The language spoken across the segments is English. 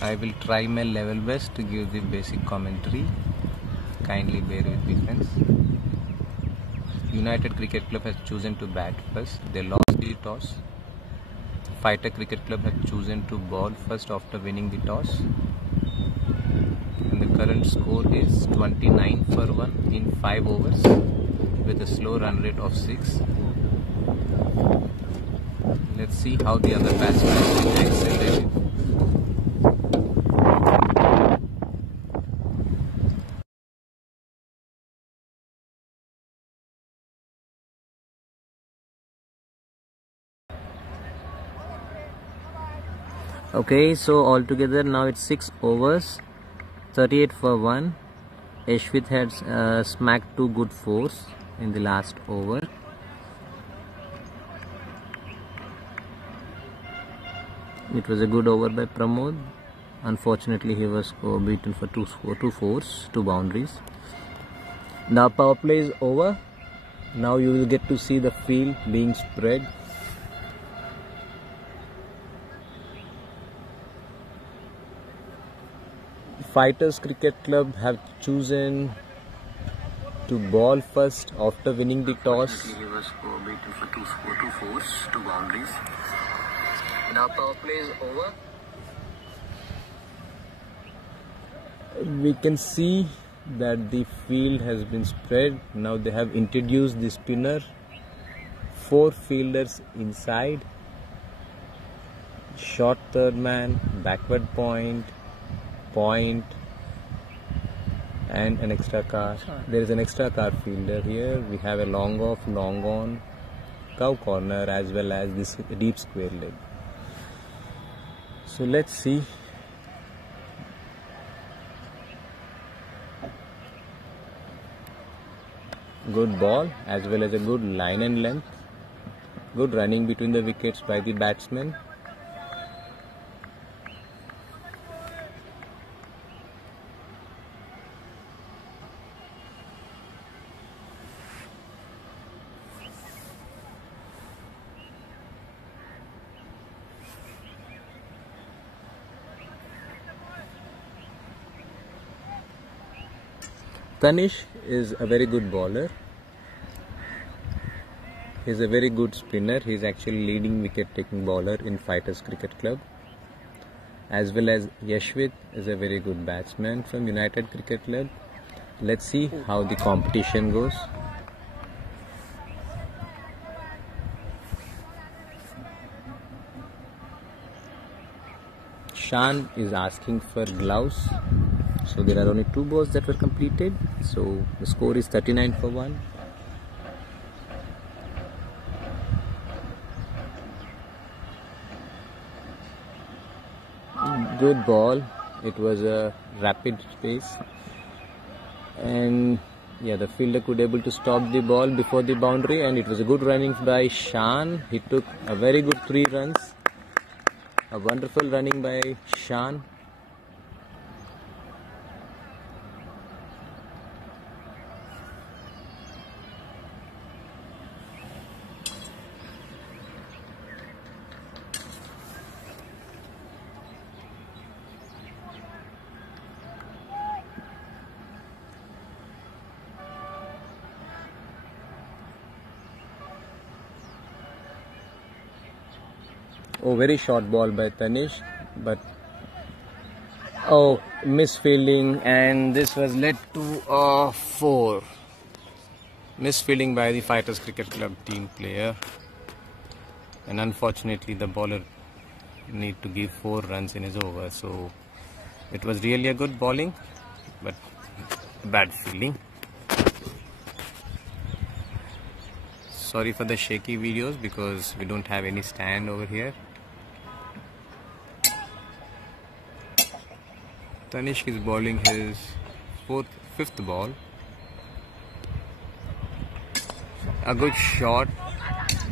I will try my level best to give the basic commentary. Kindly bear with me, friends. United Cricket Club has chosen to bat first. They lost the toss. Fighter Cricket Club has chosen to ball first after winning the toss. And the current score is 29 for 1 in 5 overs with a slow run rate of 6. Let's see how the other batsmen will accelerate. Okay, so altogether now it's 6 overs, 38 for 1. Ashwit had smacked 2 good fours in the last over. It was a good over by Pramod. Unfortunately, he was beaten for 2 fours, 2 boundaries. Now power play is over. Now you will get to see the field being spread. Fighters Cricket Club have chosen to ball first after winning the toss. He was beaten for 2 fours, 2 boundaries. Now power play is over. We can see that the field has been spread. Now they have introduced the spinner. 4 fielders inside. Short third man, backward point, and an extra car. There is an extra car fielder here. We have a long off, long on, cow corner as well as this deep square leg. So let's see. Good ball as well as a good line and length. Good running between the wickets by the batsmen. Tanish is a very good bowler. He is a very good spinner. He is actually leading wicket taking bowler in Fighters Cricket Club. As well as Yashwit is a very good batsman from United Cricket Club. Let's see how the competition goes. Shan is asking for gloves. So there are only 2 balls that were completed. So the score is 39 for 1. Good ball. It was a rapid pace. And yeah, the fielder could able to stop the ball before the boundary. And it was a good running by Shan. He took a very good 3 runs. A wonderful running by Shan. Oh, very short ball by Tanish, but misfielding, and this was led to a 4. Misfielding by the Fighters Cricket Club team player, and unfortunately the bowler need to give 4 runs in his over. So it was really a good bowling, but bad fielding. Sorry for the shaky videos because we don't have any stand over here. Tanishk is bowling his 5th ball. A good shot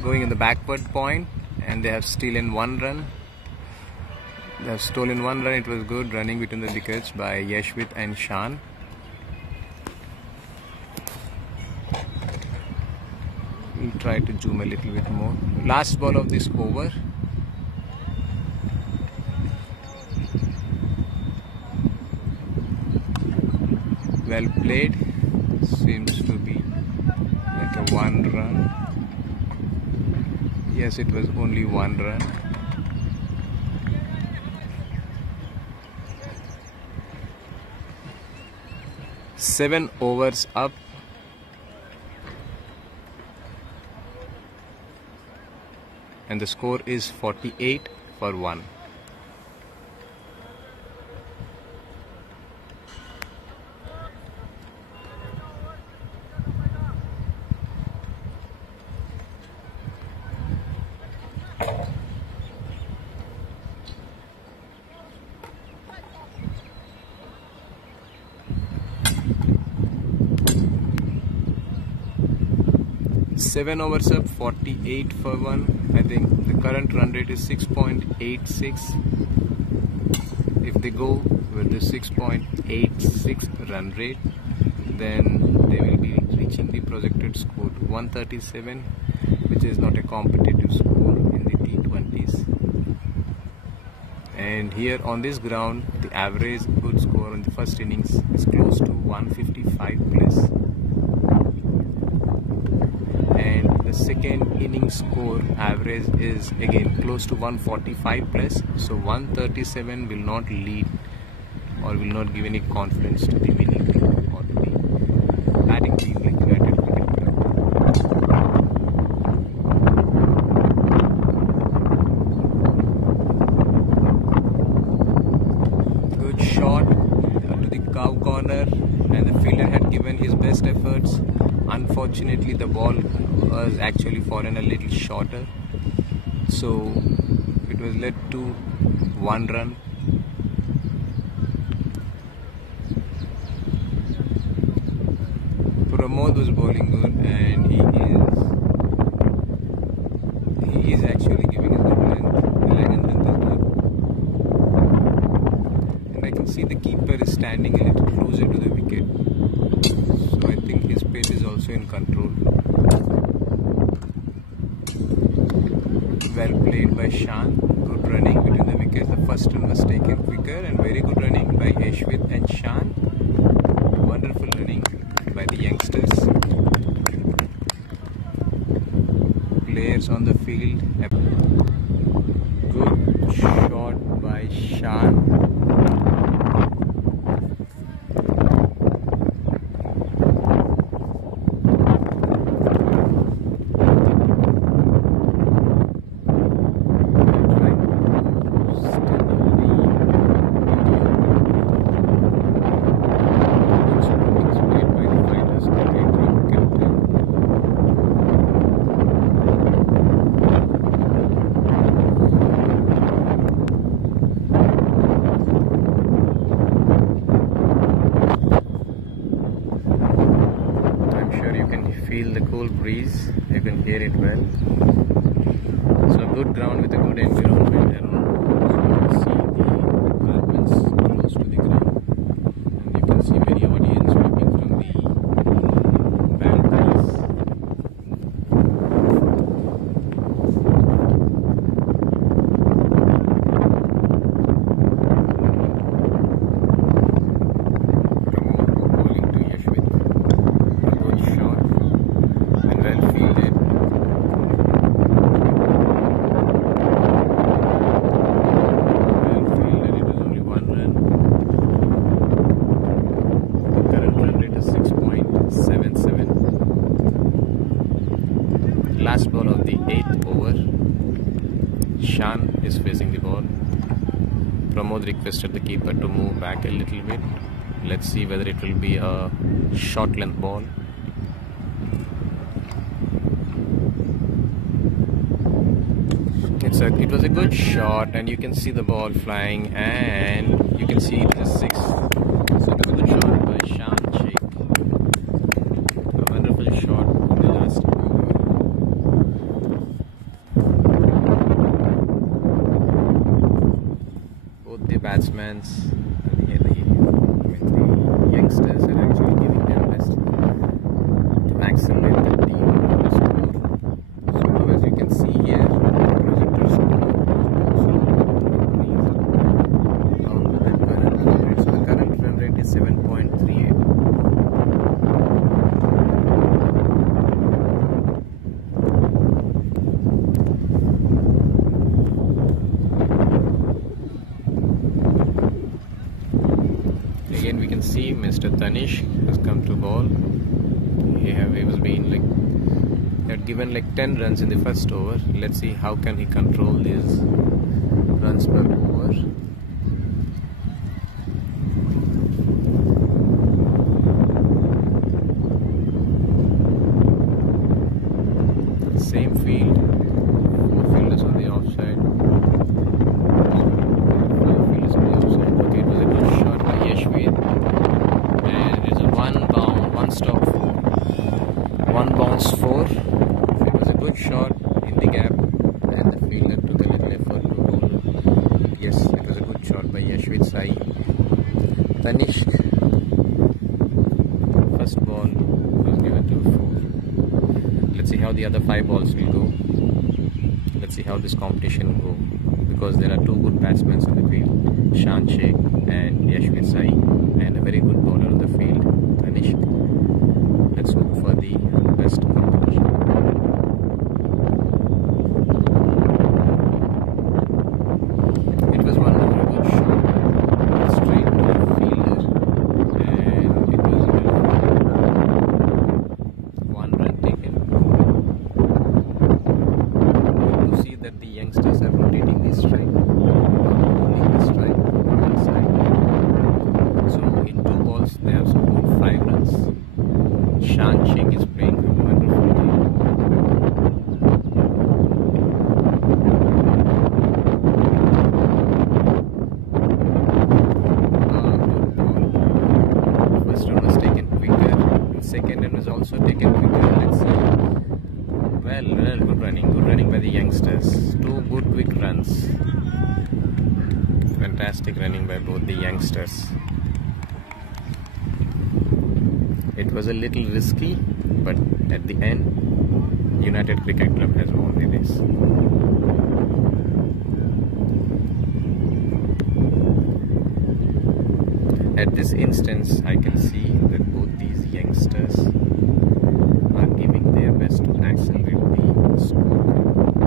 going in the backward point, and they have stolen 1 run. It was good running between the wickets by Yashwit and Shan. We'll try to zoom a little bit more. Last ball of this over. Well played. Seems to be like a 1 run. Yes, it was only 1 run. Seven overs up. And the score is 48 for 1. Seven overs up, 48 for 1. I think the current run rate is 6.86. If they go with the 6.86 run rate, then they will be reaching the projected score 137, which is not a competitive score in the T20s. And here on this ground, the average good score on the first innings is close to 155 plus. And the second inning score average is again close to 145 plus. So 137 will not lead or will not give any confidence to the winning team or to the batting team like United Cricket Club. Good shot to the cow corner, and the fielder had given his best efforts. Unfortunately, the ball was actually fallen a little shorter, so it was led to 1 run. Pramod was bowling good, and he is actually giving a good length and I can see the keeper is standing a little closer to the wicket, so I think his pace is also in control. Well played by Shan. Good running between the wickets. The first run was taken quicker, and very good running by Ashwit and Shan. Wonderful running by the youngsters. Players on the field. Good shot by Shan. Feel the cool breeze, you can hear it well. So a good ground with a good environment around. So you can see the apartments close to the ground, and you can see many audience walking from the balconies. Last ball of the 8th over. Shan is facing the ball. Pramod requested the keeper to move back a little bit. Let's see whether it will be a short length ball. It was a good shot, and you can see the ball flying, and you can see it is a 6. So it was a good shot by Shan Sheikh. A wonderful shot in the last over. Both the batsmen, the youngsters, are actually giving their best to accelerate the team score. So as you can see here, projector score along with the current run rate. So the current run rate is 7.38. and we can see Mr. Tanish has come to ball. He was being like, he had given like 10 runs in the first over. Let's see how can he control these runs per over. Same field, 4 fielders on the offside, 5 fielders on the offside. Okay, it was a good shot by Yashveer, and it is a one stop 4, 1 bounce 4. It was a good shot in the gap, and the fielder took a little effort to roll. Yes, it was a good shot by Yashveer Sai. Tanish, first ball was given to 4. Let's see how the other 5 balls will go. Let's see how this competition will go, because there are 2 good batsmen on the field, Shan Sheikh and Yashveer Sai, and a very good bowler on the field, Tanish. Let's hope for the best competition. It was one more good shot, straight to the fielder, and it was a 1 run taken. You see that the youngsters are rotating the strike, holding the strike on one side. So in 2 balls they have scored 5 runs. Shan Sheikh is playing a wonderful game. First run was taken quicker, second run was also taken quicker. Let's see. Well, good running by the youngsters. 2 good quick runs. Fantastic running by both the youngsters. It was a little risky, but at the end, United Cricket Club has won the race. At this instance, I can see that both these youngsters are giving their best to accelerate the score.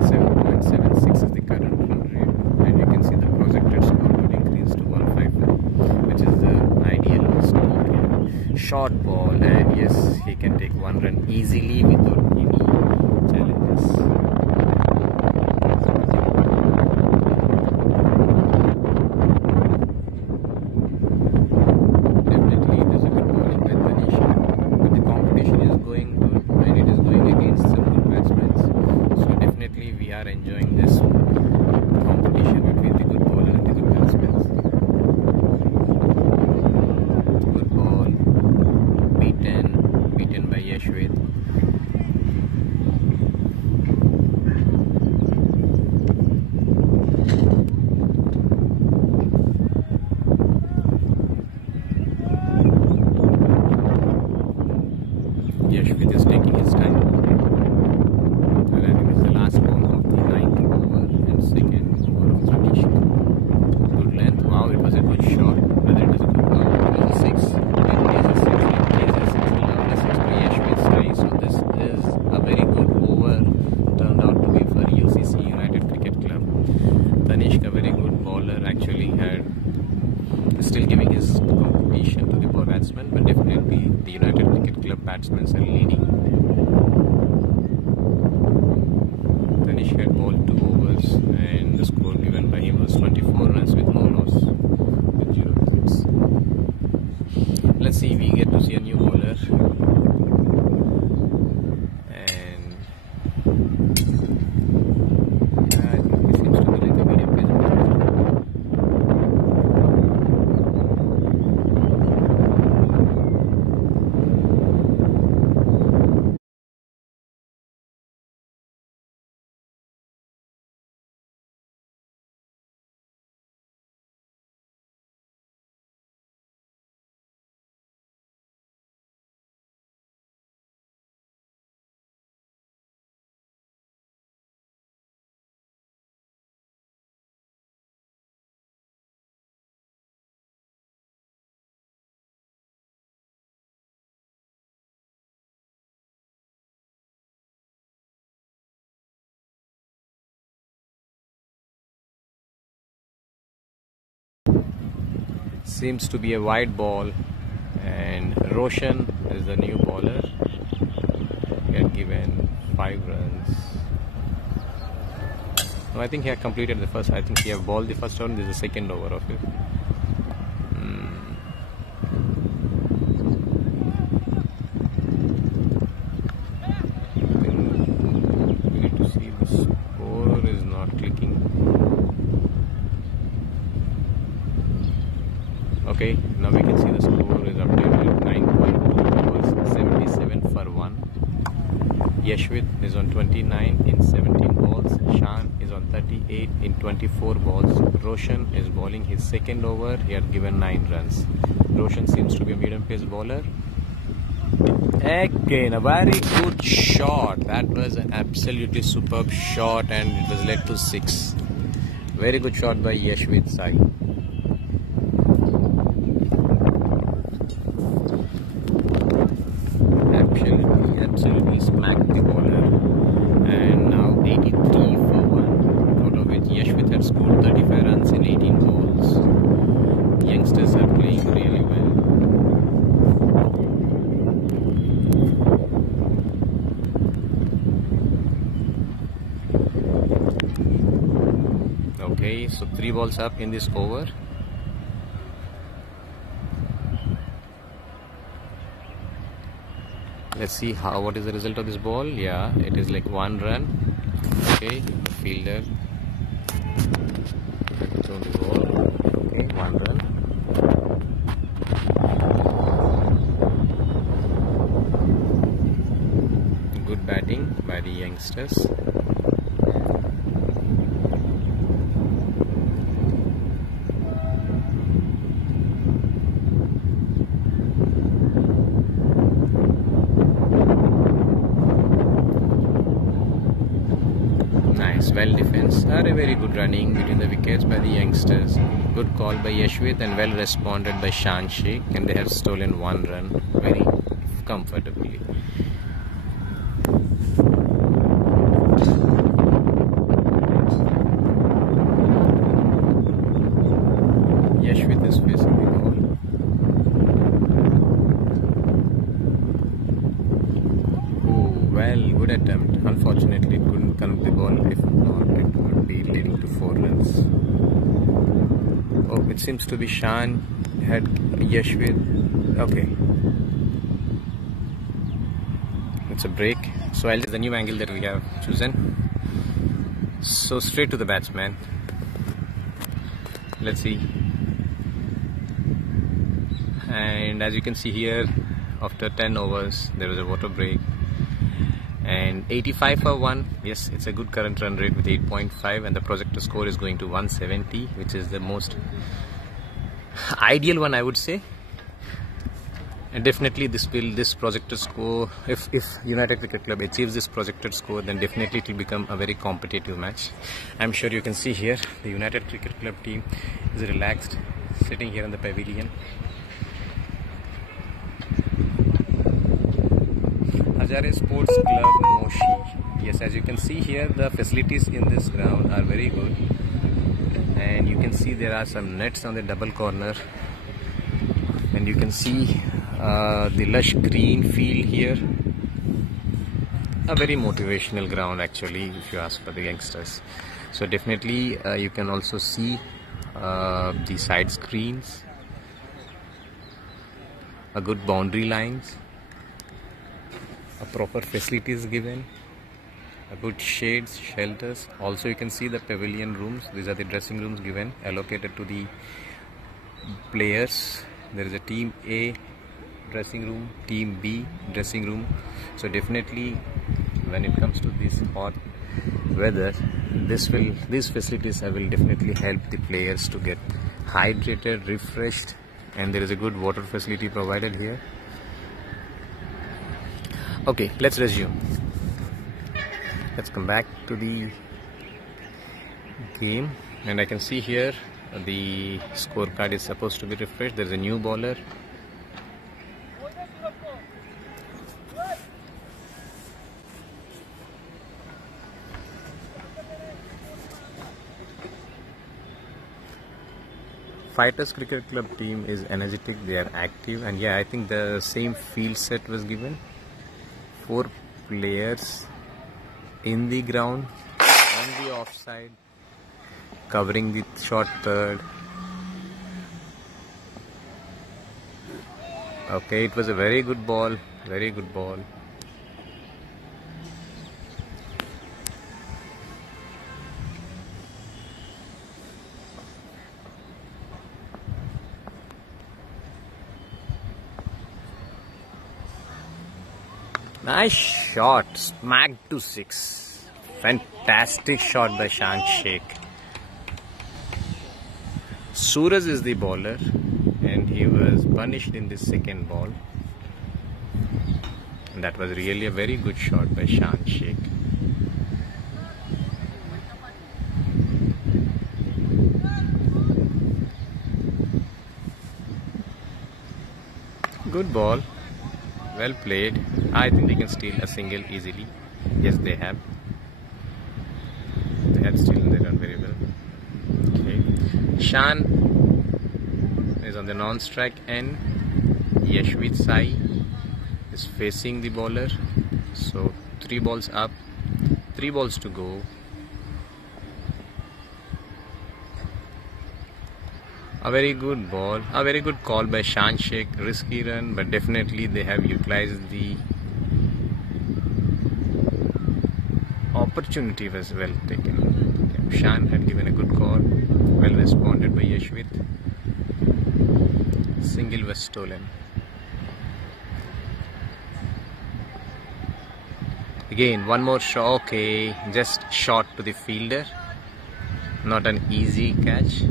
7.76 is the current run rate, and you can see the projected score would increase to 155, which is the ideal score here. Short ball, and yes, he can take 1 run easily without any challenges. Definitely, there's a good bowling by Tanish, but the competition is going good, and it is going against some good batsmen. So definitely, we are enjoying this competition between the good bowler and the good batsmen. Good ball, beaten by Yashveer. Yashveer is taking his time. And I think it's the last ball of the 9th over and 2nd over of Tanish. Good length. Wow, it was a good shot. Whether it is a good ball, it was a 6. It is a 6. It is a 6. Lovely 6 by Yashveer Sai. So this is a very good over turned out to be for UCC United Cricket Club. Tanish, a very good bowler, actually is still giving his competition to the ball batsman, but definitely the United Cricket Club batsmen are leading. Tanish had bowled 2 overs, and the score given by him was 24 runs with no loss, with 0 wickets. Let's see, we get to see a new bowler, and I think he seems to be like a medium pace bowler. Seems to be a wide ball, and Roshan is the new bowler. He had given 5 runs. No, I think he had completed the first. I think he had bowled the first over. This is the second over of it. We need to see the score is not clicking. Okay, now we can see the score is updated. 9.2 was 77 for 1. Yashwit is on 29 in 17 balls. Shan is on 38 in 24 balls. Roshan is bowling his second over. He had given 9 runs. Roshan seems to be a medium pace bowler. Again, a very good shot. That was an absolutely superb shot, and it was led to 6. Very good shot by Yashwit Sai. Absolutely smacked the bowler, and now 83 for 1, out of which Yashwit had scored 35 runs in 18 balls. Youngsters are playing really well. Okay, so 3 balls up in this over. Let's see what is the result of this ball. Yeah, it is like 1 run. Okay, fielder thrown the ball. Okay, 1 run. Good batting by the youngsters. Nice, well defense. A very good running between the wickets by the youngsters. Good call by Yashwit and well responded by Shan Sheikh, and they have stolen 1 run very comfortably. Yashwit is facing the ball. Oh, well, good attempt. Unfortunately, it couldn't connect the ball. If not, it would be leading to 4 runs. Oh, it seems to be Shan had Yashwit. Okay. It's a break. So I'll do the new angle that we have chosen. So straight to the batsman. Let's see. And as you can see here, after 10 overs, there was a water break. And 85 for 1. Yes, it's a good current run rate with 8.5, and the projector score is going to 170, which is the most ideal one, I would say. And definitely this projector score, if United Cricket Club achieves this projected score, then definitely it will become a very competitive match. I'm sure you can see here the United Cricket Club team is relaxed, sitting here in the pavilion. Hazare Sports Club Moshi. Yes, as you can see here, the facilities in this ground are very good, and you can see there are some nets on the double corner, and you can see the lush green field here. A very motivational ground actually, if you ask for the youngsters. So definitely you can also see the side screens, a good boundary lines, a proper facilities given, a good shades, shelters. Also you can see the pavilion rooms. These are the dressing rooms given, allocated to the players. There is a team A dressing room, team B dressing room. So definitely when it comes to this hot weather, these facilities will definitely help the players to get hydrated, refreshed, and there is a good water facility provided here. Okay, let's resume. Let's come back to the game, and I can see here the scorecard is supposed to be refreshed. There is a new bowler. Fighters Cricket Club team is energetic, they are active, and yeah, I think the same field set was given. 4 players in the ground, on the offside, covering the short third. Okay, it was a very good ball, very good ball. Nice shot, smacked to 6. Fantastic shot by Shan Sheikh. Suraj is the bowler and he was punished in the second ball. And that was really a very good shot by Shan Sheikh. Good ball. Well played. I think they can steal a single easily. Yes, they have. They had stolen, they done very well. Okay. Shan is on the non-strike end. Yashwit Sai is facing the bowler. So 3 balls up, 3 balls to go. A very good ball, a very good call by Shan Sheikh. Risky run, but definitely they have utilized the opportunity. Was well taken. Shan had given a good call, well responded by Yashwit. Single was stolen. Again, one more shot. Okay, just shot to the fielder. Not an easy catch.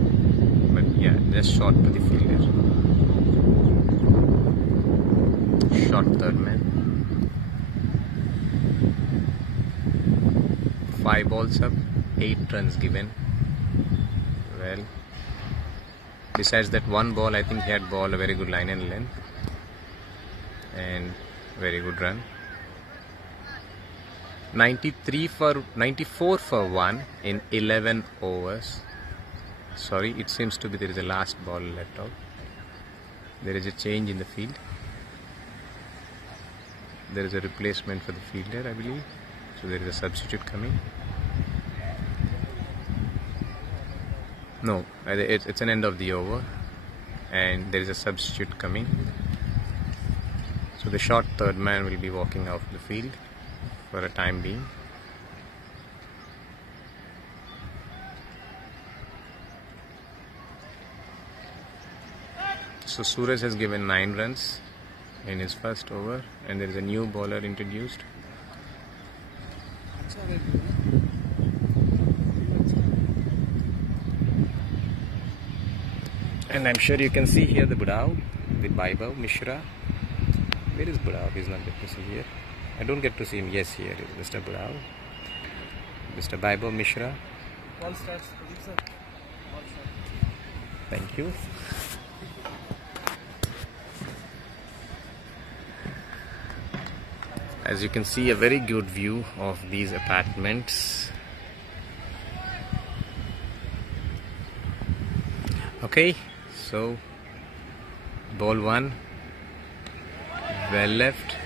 Yeah, just shot to the fielder. Shot third man. 5 balls up, 8 runs given. Well, besides that one ball, I think he had ball a very good line and length. And very good run. 94 for 1 in 11 overs. Sorry, it seems to be there is a last ball left out. There is a change in the field. There is a replacement for the fielder, I believe. So there is a substitute coming. No, it's an end of the over. And there is a substitute coming. So the short third man will be walking off the field for a time being. So Suraj has given 9 runs in his first over, and there is a new bowler introduced. And I'm sure you can see here the Budao, the Vaibhav Mishra. Where is Budao? He's not get to see here. I don't get to see him. Yes, here is Mr. Budao. Mr. Vaibhav Mishra. Ball starts, sir. Ball starts. Thank you. As you can see, a very good view of these apartments. Okay, so ball 1, well left,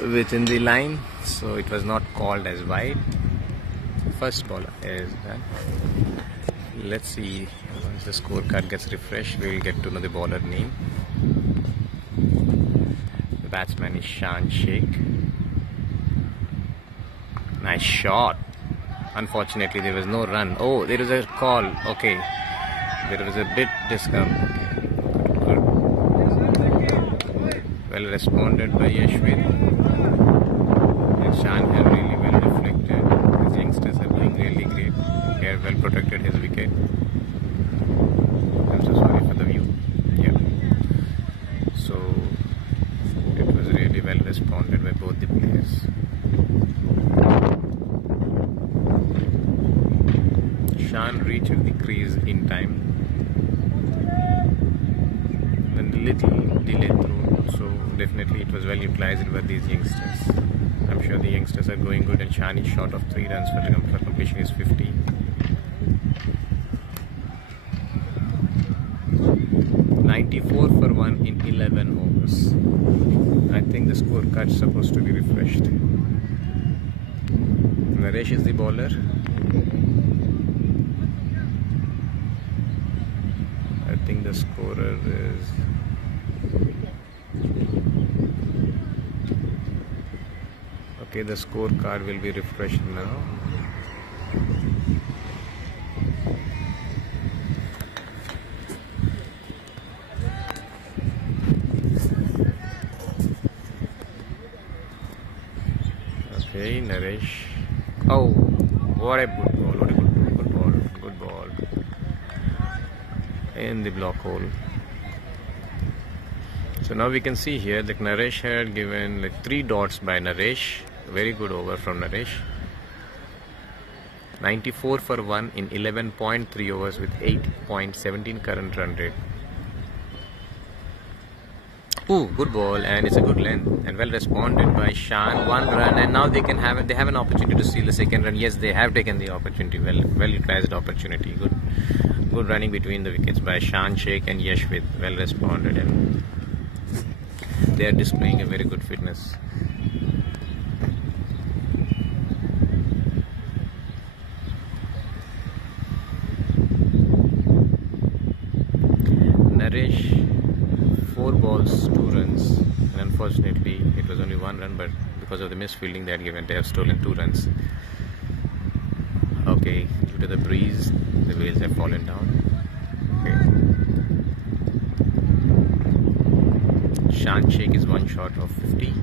within the line, so it was not called as wide. First ball is done. Let's see, once the scorecard gets refreshed, we will get to know the bowler name. The batsman is Shan Sheikh. Nice shot. Unfortunately, there was no run. Oh, there is a call. Okay, there was a bit discomfort. Good. Well responded by Yashwit. And Shan had really well deflected. His youngsters are doing really great. He had well protected his wicket. I'm so sorry for the view. Yeah. So it was really well responded by both the players. Shan reached the crease in time. Then a little delay through, so definitely it was well utilized by these youngsters. I'm sure the youngsters are going good, and Shan is short of 3 runs for completion is 50. in 11 overs. I think the scorecard is supposed to be refreshed. Naresh is the bowler. I think the scorer is okay. The scorecard will be refreshed now. Okay, Naresh. Oh, what a good ball! What a good ball! Good ball! In the block hole. So now we can see here that Naresh had given like 3 dots by Naresh. Very good over from Naresh. 94 for 1 in 11.3 overs with 8.17 current run rate. Ooh, good ball, and it's a good length and well responded by Shan. 1 run, and now they have an opportunity to steal the second run. Yes, they have taken the opportunity. Well utilized opportunity. Good running between the wickets by Shan Sheikh and Yashwit. Well responded, and they are displaying a very good fitness. Naresh, 4 balls, 2 runs, and unfortunately it was only 1 run, but because of the misfielding they had given, they have stolen 2 runs. Okay, due to the breeze, the wheels have fallen down. Okay. Shan Sheikh is 1 short of 50.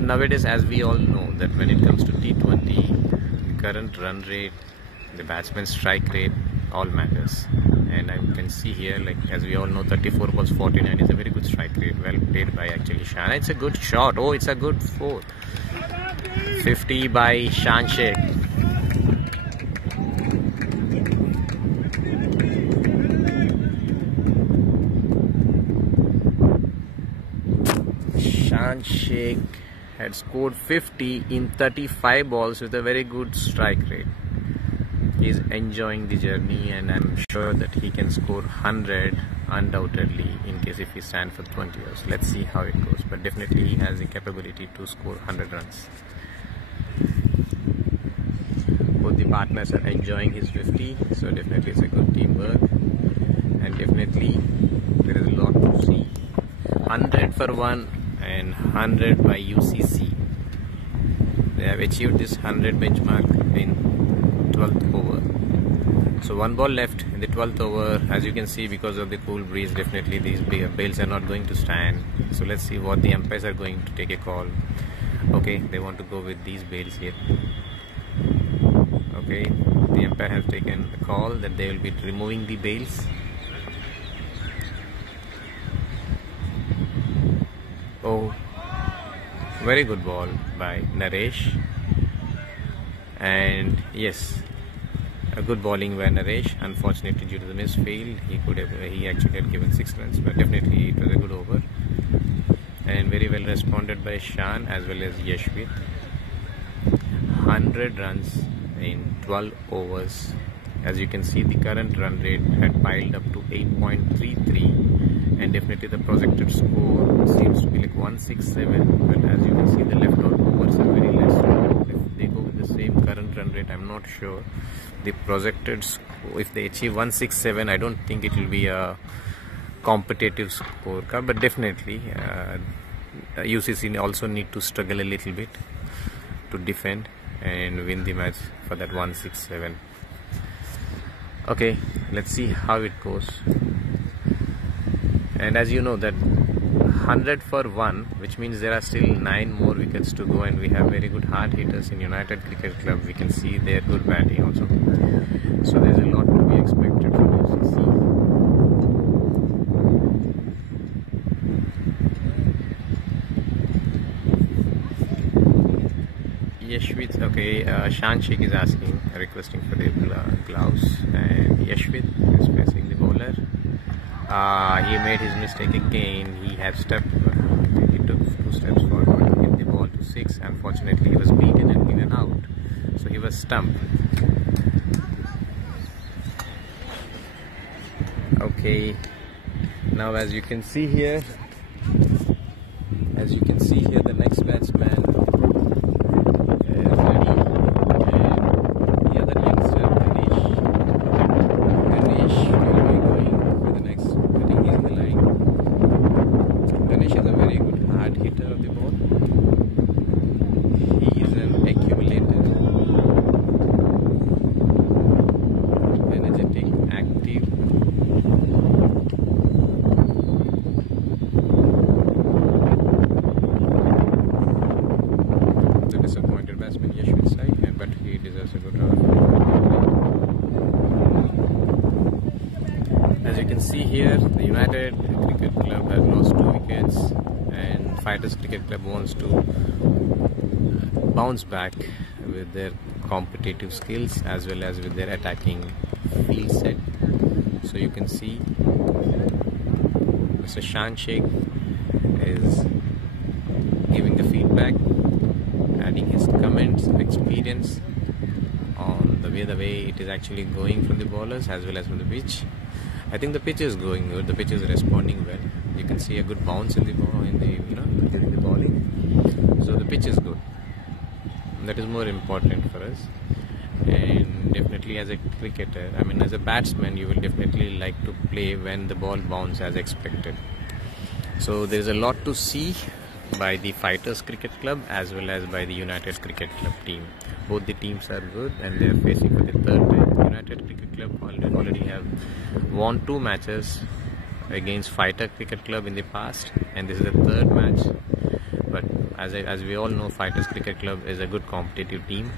Nowadays, as we all know, that when it comes to T20, the current run rate, the batsman's strike rate, all matters. And I can see here, like as we all know, 34 balls 49 is a very good strike rate. Well played by actually Shan. It's a good shot. Oh, it's a good 4. 50 by Shan Sheikh. Shan Sheikh had scored 50 in 35 balls with a very good strike rate. He is enjoying the journey, and I'm sure that he can score 100 undoubtedly in case if he stands for 20 years. Let's see how it goes, but definitely he has the capability to score 100 runs. Both the partners are enjoying his 50, so definitely it's a good teamwork, and definitely there is a lot to see. 100 for 1 and 100 by UCC. They have achieved this 100 benchmark in 12th over. So 1 ball left in the 12th over. As you can see, because of the cool breeze, definitely these bails are not going to stand. So let's see what the umpires are going to take a call. Okay, they want to go with these bails here. Okay, the umpire has taken a call that they will be removing the bails. Oh, very good ball by Naresh. And yes, a good bowling by Naresh. Unfortunately, due to the misfield, he actually had given 6 runs, but definitely it was a good over and very well responded by Shan as well as Yashwit. 100 runs in 12 overs. As you can see, the current run rate had piled up to 8.33, and definitely the projected score seems to be like 167. But as you can see, the left out overs are very less. If they go with the same current run rate, I'm not sure the projected score. If they achieve 167, I don't think it will be a competitive scorecard, but definitely UCC also need to struggle a little bit to defend and win the match for that 167. Okay, let's see how it goes. And as you know that 100 for 1, which means there are still 9 more wickets to go, and we have very good hard hitters in United Cricket Club. We can see their good batting also. So there's a lot to be expected from UCC. Yashwit, okay, Shan Sheikh is requesting for the gloves, and Yashwit is facing the bowler. He made his mistake again. He took 2 steps forward, hit the ball to 6. Unfortunately, he was beaten and given out, so he was stumped. Okay, now as you can see here, the next batsman is ready, and the other youngster Ganesh will be going for the next. I think he's in the line. Ganesh is a very good hard hitter of the ball. He is an accumulator, energetic, active. The disappointed batsman, yes, should say, but he deserves a good run. As you can see here, the United Cricket Club has lost 2 wickets, and Fighters Cricket Club wants to bounce back with their competitive skills as well as with their attacking field set. So you can see Mr. Shan Sheikh is giving the feedback, adding his comments, experience on the way it is actually going from the bowlers as well as from the pitch. I think the pitch is going good. The pitch is responding well. You can see a good bounce in the during the bowling. So the pitch is good. That is more important for us. And definitely as a cricketer, I mean as a batsman, you will definitely like to play when the ball bounces as expected. So there is a lot to see by the Fighters Cricket Club as well as by the United Cricket Club team. Both the teams are good and they are facing for the 3rd time. United Cricket Club already have won 2 matches against Fighter Cricket Club in the past, and this is the 3rd match. But as we all know, Fighters Cricket Club is a good competitive team.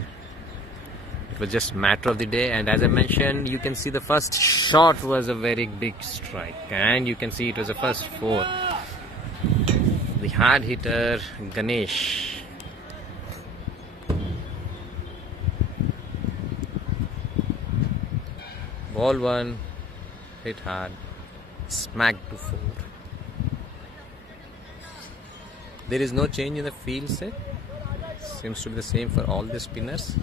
It was just matter of the day, and as I mentioned, you can see the first shot was a very big strike, and you can see it was the first 4. The hard hitter Ganesh. Ball 1, hit hard, smacked to 4. There is no change in the field set. Seems to be the same for all the spinners.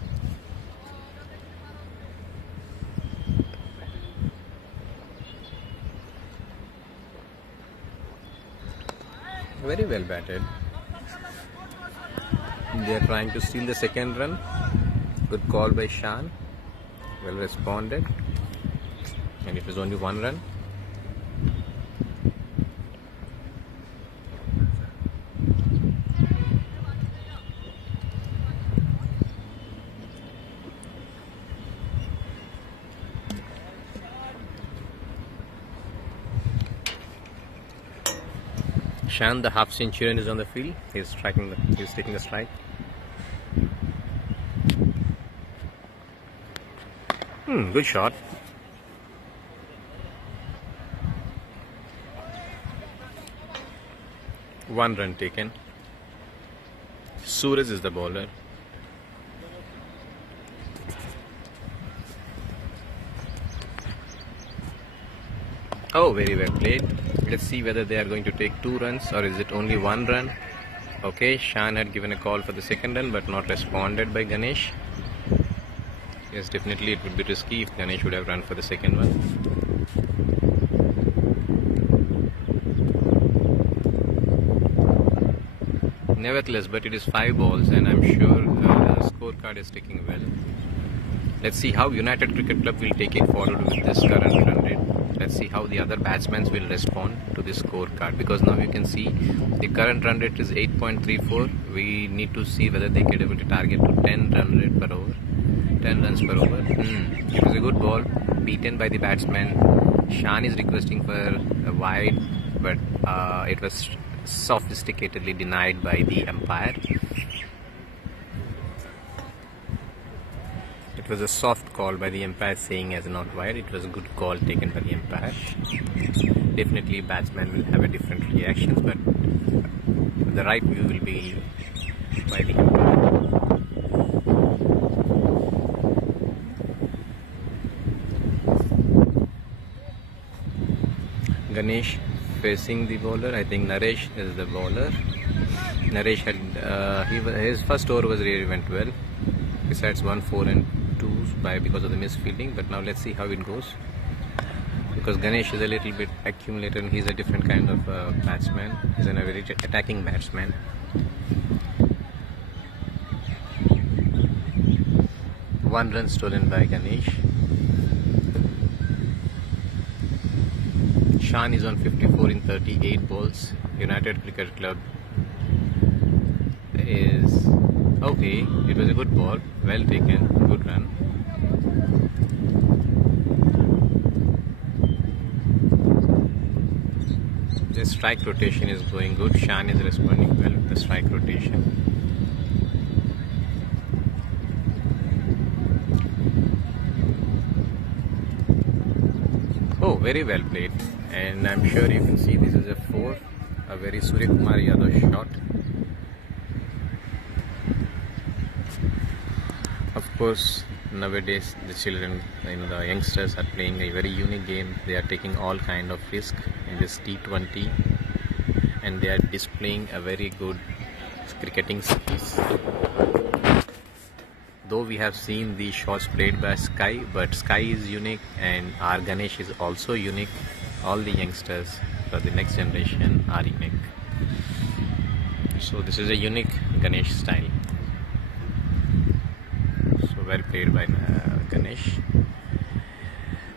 Very well batted. They are trying to steal the 2nd run. Good call by Shan. Well responded. And it was only 1 run. Shan, the half centurion, is on the field. He's taking a strike. Good shot. One run taken. Suraj is the bowler. Oh, very well played. Let's see whether they are going to take 2 runs or is it only 1 run. Okay, Shan had given a call for the 2nd run but not responded by Ganesh. Yes, definitely it would be risky if Ganesh would have run for the 2nd one. Nevertheless, but it is 5 balls and I'm sure the scorecard is ticking well. Let's see how United Cricket Club will take it forward with this current run rate. Let's see how the other batsmen will respond to this scorecard, because now you can see the current run rate is 8.34. We need to see whether they get able to target to 10 run rate per over. 10 runs per over. It was a good ball, beaten by the batsman. Shan is requesting for a wide, but it was sophisticatedly denied by the umpire. It was a soft call by the umpire saying as not wide. It was a good call taken by the umpire. Definitely batsmen will have a different reactions, but the right view will be by the umpire. Ganesh facing the bowler. I think Naresh is the bowler. Naresh had his first over really went well. Besides 1, 4 and 2s because of the misfielding. But now let's see how it goes. because Ganesh is a little bit accumulator and he's a different kind of batsman. He's a very attacking batsman. One run stolen by Ganesh. Shan is on 54 in 38 balls. United Cricket Club is okay. It was a good ball, well taken, good run. The strike rotation is going good. Shan is responding well with the strike rotation. Oh, very well played. And I'm sure you can see this is a 4, a very Surya Kumar Yadav shot. Of course, nowadays the children, the youngsters are playing a very unique game. They are taking all kind of risk in this T20 and they are displaying a very good cricketing skills. Though we have seen the shots played by Sky, but Sky is unique and our Ganesh is also unique. All the youngsters for the next generation are unique. So this is a unique Ganesh style. So well played by Ganesh.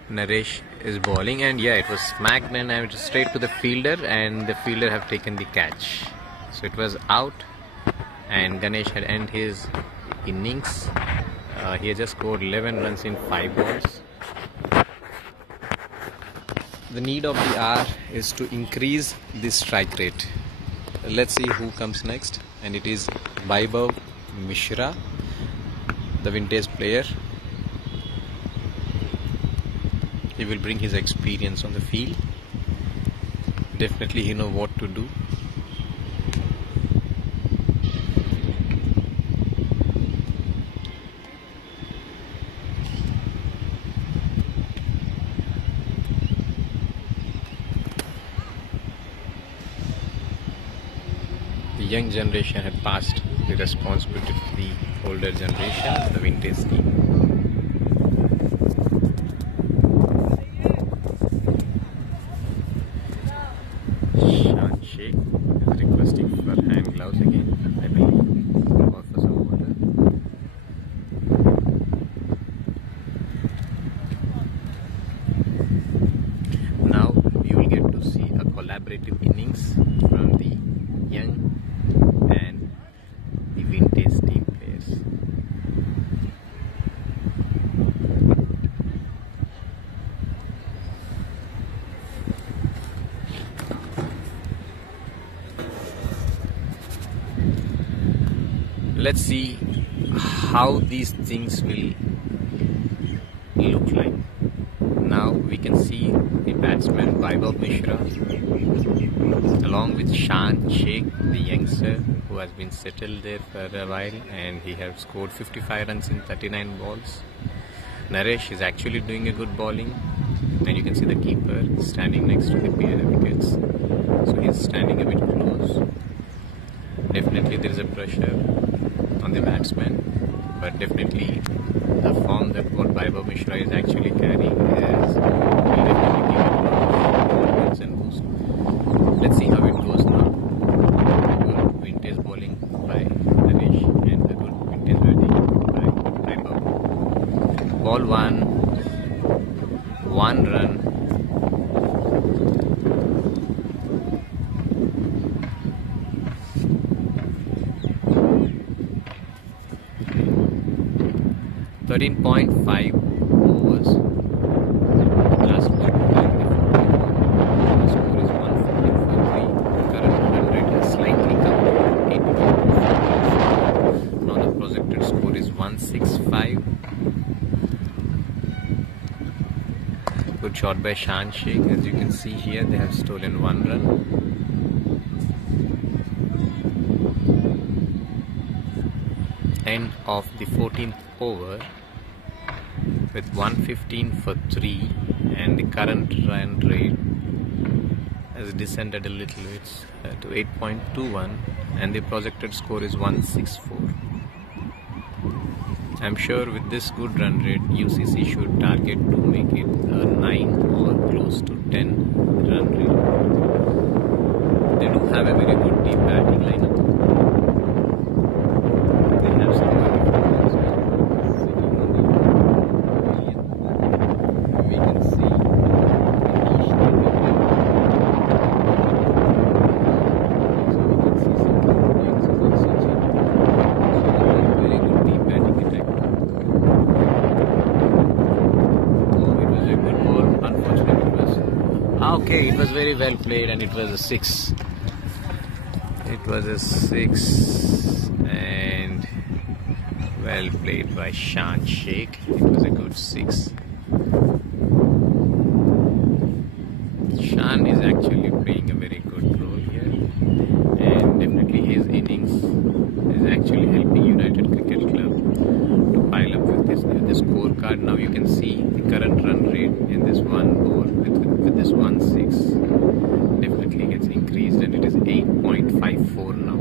Naresh is bowling and yeah, it was smacked and I went straight to the fielder and the fielder have taken the catch. So it was out and Ganesh had ended his innings. He had just scored 11 runs in 5 balls. The need of the hour is to increase the strike rate. Let's see who comes next, and it is Vaibhav Mishra, the vintage player. He will bring his experience on the field. Definitely he knows what to do. The young generation had passed the responsibility to the older generation, the vintage team. Shan Sheikh is requesting for hand gloves again, I believe, or for some water. Now you will get to see a collaborative innings from the young and the vintage team players. Let's see how these things will look like. Now we can see the batsman Vaibhav Mishra along with Shan Sheikh, the youngster who has been settled there for a while and he has scored 55 runs in 39 balls. Naresh is actually doing a good bowling and you can see the keeper standing next to the wickets. So he is standing a bit close. Definitely there is a pressure on the batsman, but definitely the form that what Vaibhav Mishra is actually carrying is will definitely give a lot of confidence and boost. Let's see how it goes now. A good vintage bowling by Naresh and a good vintage batting by Vaibhav. Ball 1 run. .5 overs. Last ball the score is 114 for 3. The current run rate has slightly come to 81. Now the projected score is 165. Good shot by Shan Sheikh. As you can see here, they have stolen 1 run. End of the 14th over with 115 for 3 and the current run rate has descended a little bit to 8.21 and the projected score is 164. I'm sure with this good run rate, UCC should target to make it a 9 or close to 10 run rate. They do have a very good deep batting lineup. They have some players. We can see okay, it was very well played and it was a 6. It was a 6 and well played by Shan Sheikh. It was a good 6. Shan is actually playing a very good role here, and definitely his innings is actually helping United Cricket Club to pile up with this scorecard. Now you can see the current run rate in this one ball with this 1-6 definitely gets increased, and it is 8.54 now.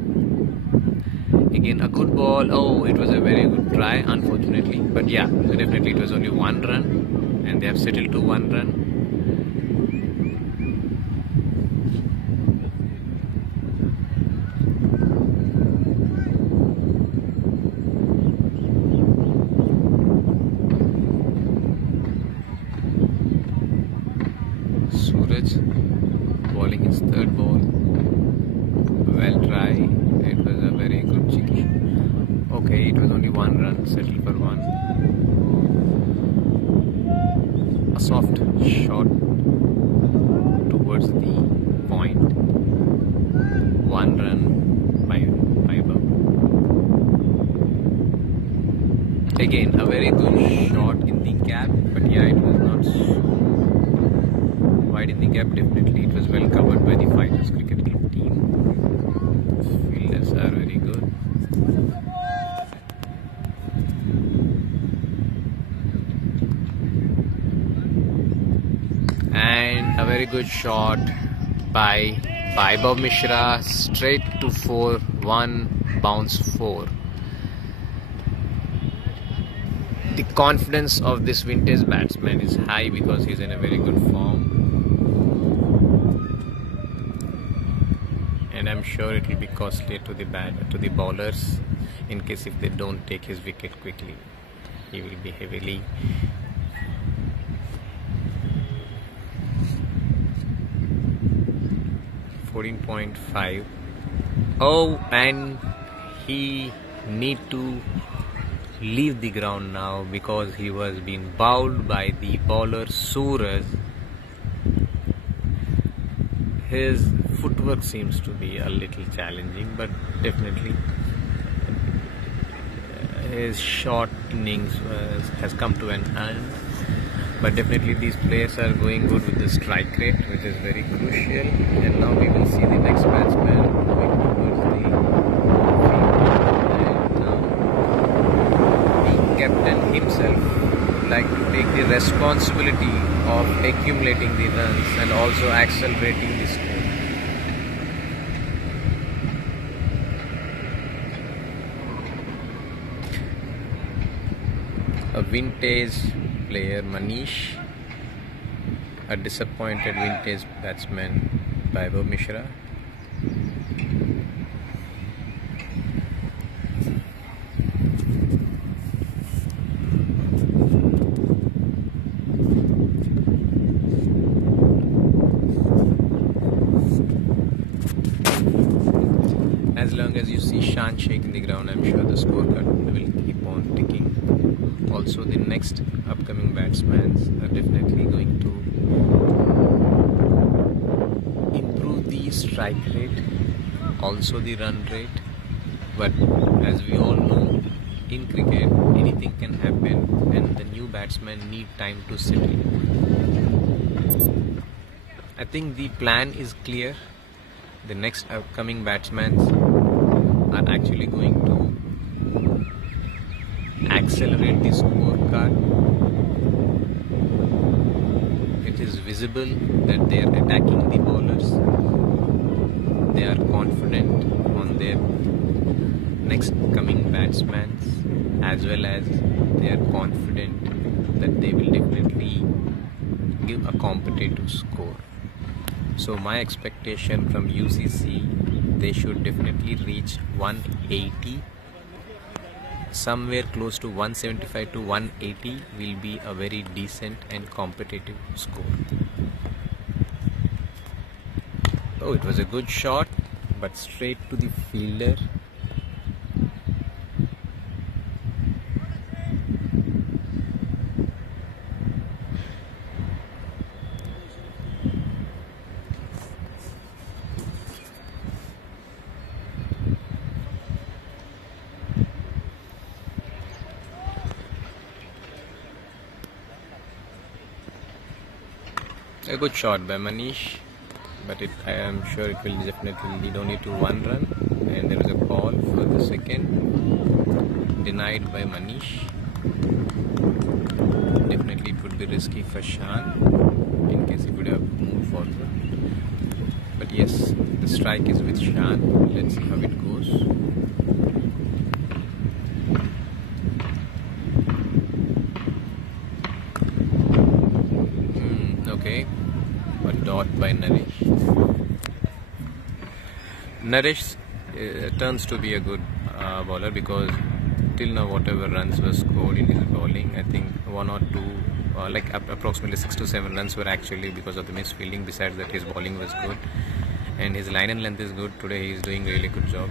Again, a good ball. Oh, it was a very good try, unfortunately, but yeah, definitely it was only 1 run, and they have settled to 1 run. Suraj bowling his 3rd ball. Well try. It was a very good cheeky. Okay, it was only 1 run, settled for 1. A soft shot towards the point. 1 run by Fiber. Again, a very good shot in the gap, but yeah, it was not so wide in the gap. Definitely it was well covered by the Fighters Cricket Club team. Fielders are very good. And a very good shot by Vaibhav Mishra, straight to 4, 1 bounce 4. The confidence of this vintage batsman is high because he's in a very good form. And I'm sure it will be costly to the bowlers in case if they don't take his wicket quickly. He will be heavily 14.5. Oh, and he need to leave the ground now because he was being bowled by the bowler Suraj. His footwork seems to be a little challenging, but definitely his short innings has come to an end. But definitely these players are going good with the strike rate, which is very crucial. And now we will see the next batsman moving towards the field. And now the captain himself would like to take the responsibility of accumulating the runs and also accelerating the score. A vintage player Manish, a disappointed vintage batsman Vaibhav Mishra. As long as you see Shan Sheikh in the ground, I'm sure the scorecard will keep on ticking. Also, the next upcoming batsmen are definitely going to improve the strike rate, also the run rate. But as we all know, in cricket, anything can happen and the new batsmen need time to settle. I think the plan is clear. The next upcoming batsmen are actually going to accelerate the scorecard. It is visible that they are attacking the bowlers. They are confident on their next coming batsmen. as well as they are confident that they will definitely give a competitive score. So my expectation from UCC, they should definitely reach 180. Somewhere close to 175 to 180 will be a very decent and competitive score. Oh, it was a good shot, but straight to the fielder. A good shot by Manish, but I am sure it will definitely lead only to 1 run, and there is a call for the second, denied by Manish. Definitely it would be risky for Shan in case he would have moved forward, but yes, the strike is with Shan. Let's see how it goes. Okay, a dot by Naresh. Naresh turns to be a good bowler, because till now whatever runs were scored in his bowling, I think 1 or 2, approximately 6 to 7 runs were actually because of the misfielding. Besides that, his bowling was good and his line and length is good. Today he is doing really good job.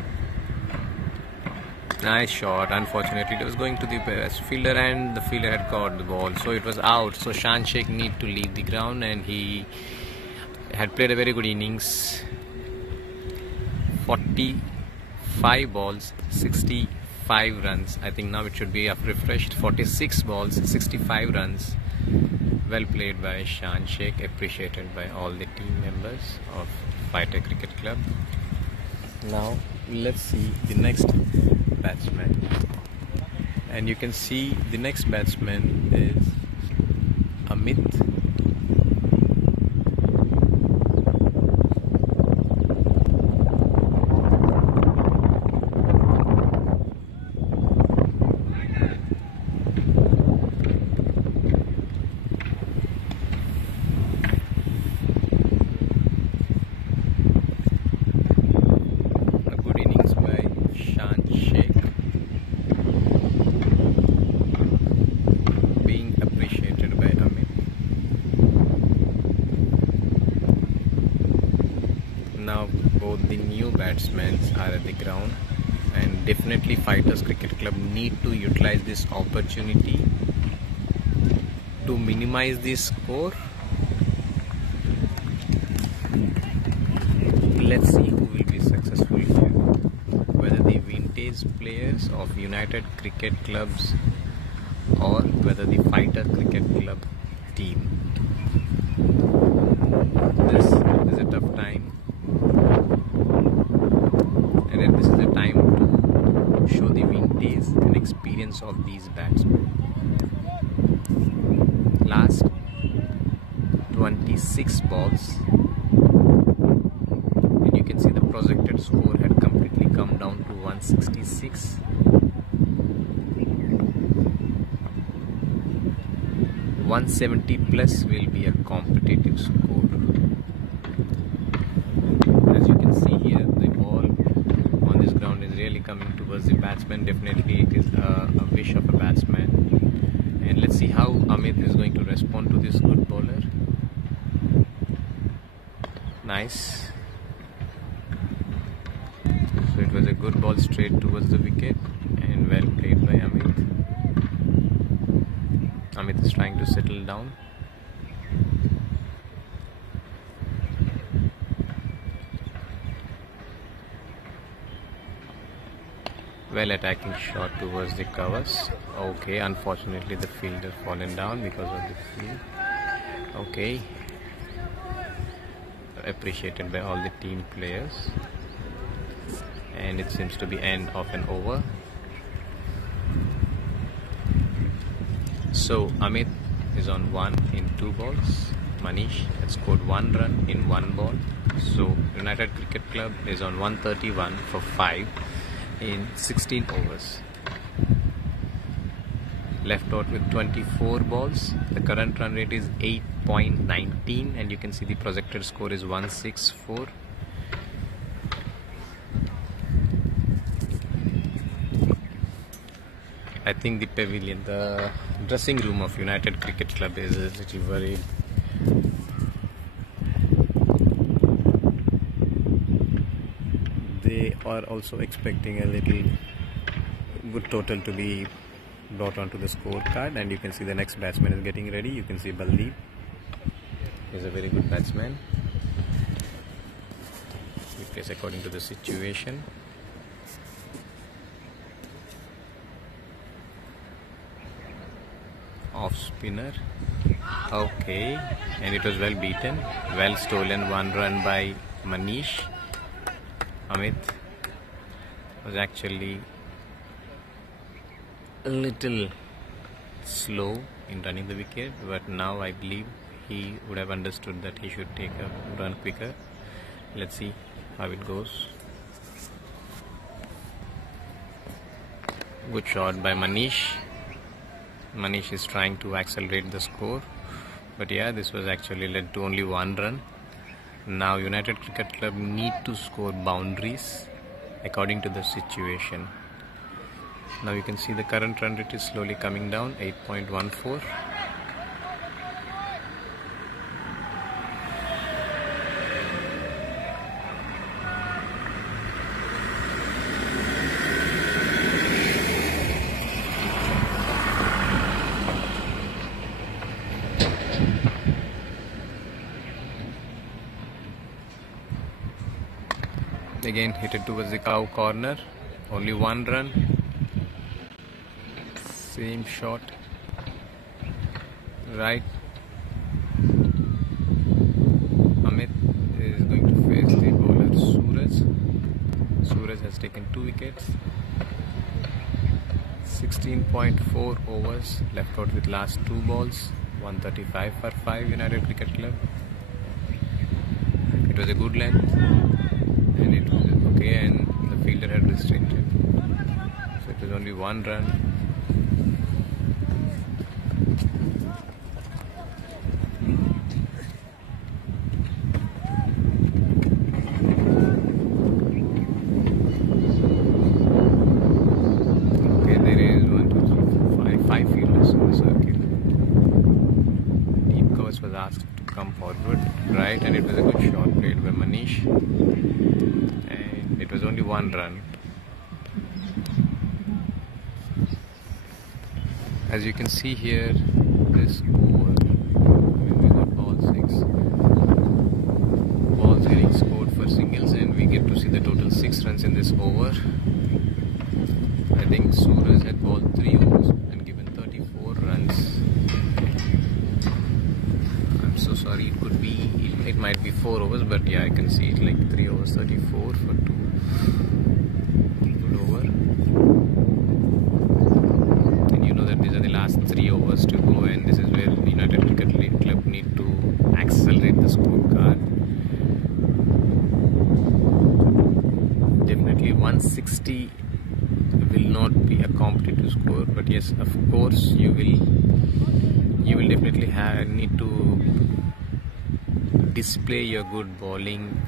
Nice shot. Unfortunately it was going to the best fielder and the fielder had caught the ball, so it was out. So Shan Sheikh need to leave the ground, and he had played a very good innings. 45 balls, 65 runs. I think now it should be refreshed. 46 balls, 65 runs. Well played by Shan Sheikh, appreciated by all the team members of Fighter Cricket Club. Now let's see the next batsman, and you can see the next batsman is Amit. Now both the new batsmen are at the ground, and definitely Fighters Cricket Club need to utilize this opportunity to minimize the score. Let's see who will be successful here, whether the vintage players of United Cricket Clubs or whether the Fighter Cricket Club team. This is a tough time, and this is the time to show the vintage and experience of these batsmen. Last 26 balls, and you can see the projected score had completely come down to 166. +170 will be a competitive score. As you can see here, the ball on this ground is really coming towards the batsman. Definitely it is a wish of a batsman, and let's see how Amit is going to respond to this good bowler. Nice. So it was a good ball straight towards the wicket, and well played by Amit. Amit is trying to settle down. Well attacking shot towards the covers. Okay, unfortunately the fielder fallen down because of the field. Okay, appreciated by all the team players, and it seems to be end of an over. So Amit is on 1 in 2 balls. Manish had scored 1 run in 1 ball. So United Cricket Club is on 131 for 5 in 16 overs. left out with 24 balls. The current run rate is 8.19 and you can see the projected score is 164. I think the pavilion, the dressing room of United Cricket Club is a little worried. They are also expecting a little good total to be brought onto the scorecard, and you can see the next batsman is getting ready. You can see Baldeep is a very good batsman. He plays according to the situation. Off spinner, okay, and it was well beaten, well stolen. 1 run by Manish. Amit was actually a little slow in running the wicket, but now I believe he would have understood that he should take a run quicker. Let's see how it goes. Good shot by Manish. Manish is trying to accelerate the score, but yeah, this was actually led to only 1 run. Now United Cricket Club need to score boundaries according to the situation. Now you can see the current run rate is slowly coming down, 8.14. Again hit it towards the cow corner, only 1 run. Same shot, right. Amit is going to face the bowler Suraj. Suraj has taken 2 wickets. 16.4 overs left out with last 2 balls. 135 for 5 United Cricket Club. It was a good length and it was okay, and the fielder had restricted, so it was only 1 run. Okay, there is 1, 2, 3, 4, 5, 5 fielders in the circle. Deep covers was asked to come forward, right, and it was a good shot played by Manish. It was only 1 run. As you can see here, this over, when we got ball 6, balls getting scored for singles, and we get to see the total 6 runs in this over. I think Suraj had bowled 3 overs and given 34 runs. I'm so sorry, it might be 4 overs, but yeah, I can see it like 3 overs, 34 for 2. Good over. And you know that these are the last 3 overs to go, and this is where United Cricket Club need to accelerate the scorecard. Definitely 160 will not be a competitive score, but yes, of course you will definitely need to display your good bowling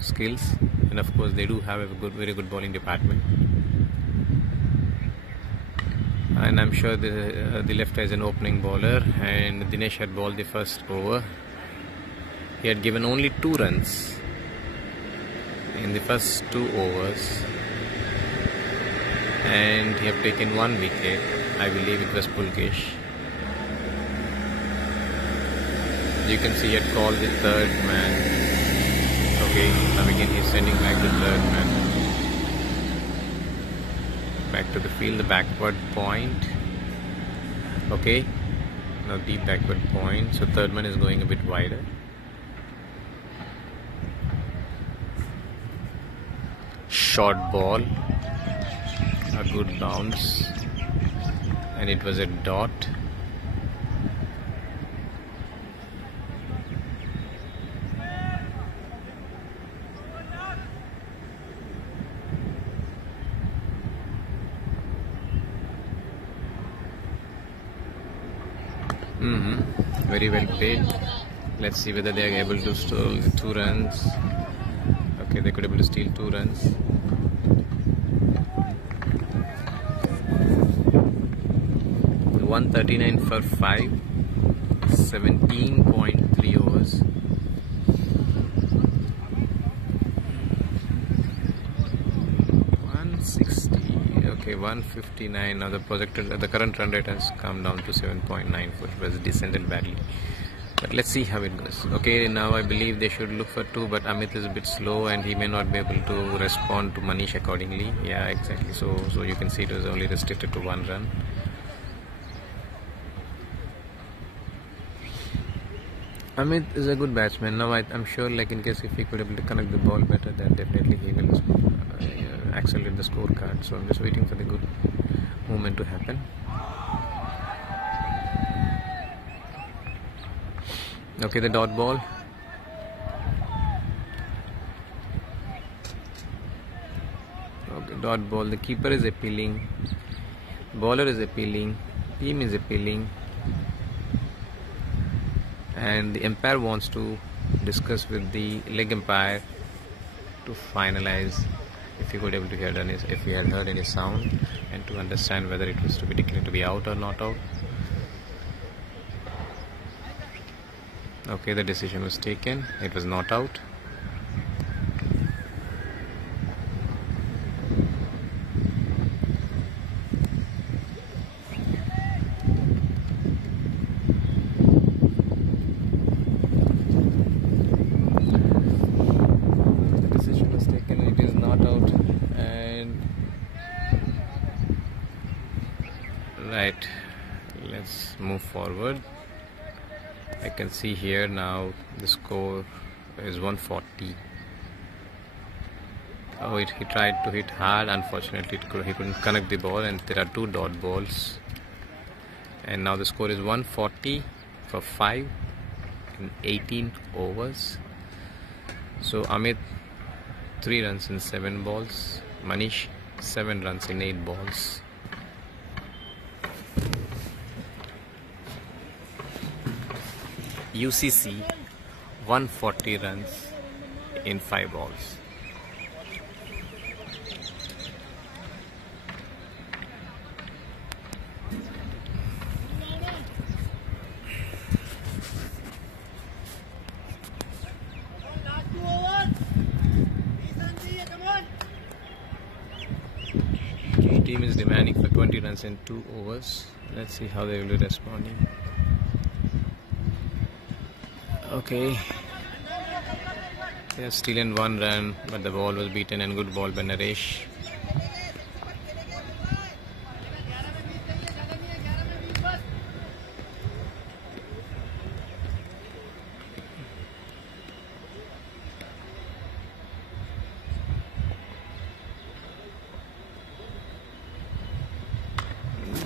skills, and of course they do have a very good bowling department. And I'm sure the left is an opening bowler, and Dinesh had bowled the first over. He had given only 2 runs in the first 2 overs, and he had taken 1 wicket. I believe it was Pulkesh. You can see he had called the 3rd man. Okay, now again he's sending back the 3rd man. Back to the field, the backward point. Okay, now deep backward point. So 3rd man is going a bit wider. Short ball, a good bounce, and it was a dot. Very well played. Let's see whether they are able to steal the 2 runs. Okay, they could be able to steal 2 runs. The 139 for 5, 17.3 overs. Okay, 159. Now the current run rate has come down to 7.9, which was descended badly. But let's see how it goes. Okay, now I believe they should look for 2, but Amit is a bit slow and he may not be able to respond to Manish accordingly. Yeah, exactly. So you can see it was only restricted to 1 run. Amit is a good batsman. Now I'm sure, like, in case if he could able to connect the ball better, then definitely he will accelerate the scorecard. So I'm just waiting for the good movement to happen. Okay, the dot ball. Okay, dot ball. The keeper is appealing. Bowler is appealing. Team is appealing. And the umpire wants to discuss with the leg umpire to finalize if he could able to hear if he had heard any sound, and to understand whether it was to be declared to be out or not out. Okay, the decision was taken. It was not out. Right, let's move forward. I can see here now the score is 140. Oh, he tried to hit hard. Unfortunately, he couldn't connect the ball, and there are 2 dot balls. And now the score is 140 for 5 in 18 overs. So Amit 3 runs in 7 balls. Manish 7 runs in 8 balls. UCC 140 runs in 5 balls. The team is demanding for 20 runs in 2 overs. Let's see how they will be responding. Okay, they have stolen 1 run, but the ball was beaten, and good ball by Naresh.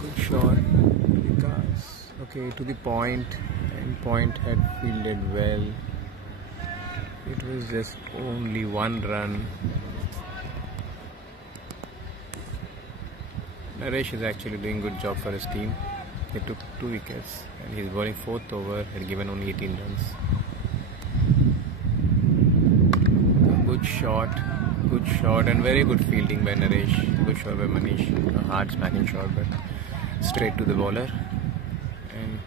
Good shot, Vikas. Okay, to the point. Point had fielded well. It was just only 1 run. Naresh is actually doing good job for his team. He took 2 wickets, and he's bowling 4th over, had given only 18 runs. A good shot and very good fielding by Naresh. Good shot by Manish. A hard smacking shot, but straight to the bowler. And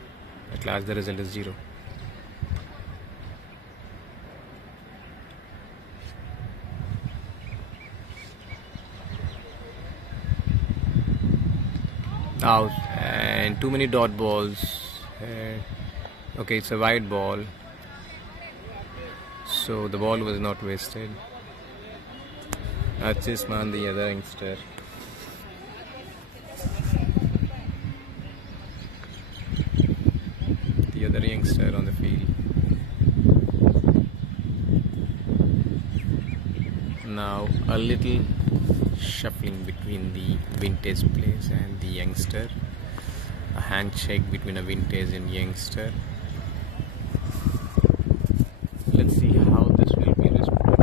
at last the result is 0. Out, and too many dot balls. Okay, it's a wide ball, so the ball was not wasted. Achisman, the other youngster. The other youngster on the field. Now a little shuffling between the vintage players and the youngster. A handshake between a vintage and youngster. Let's see how this will be responded.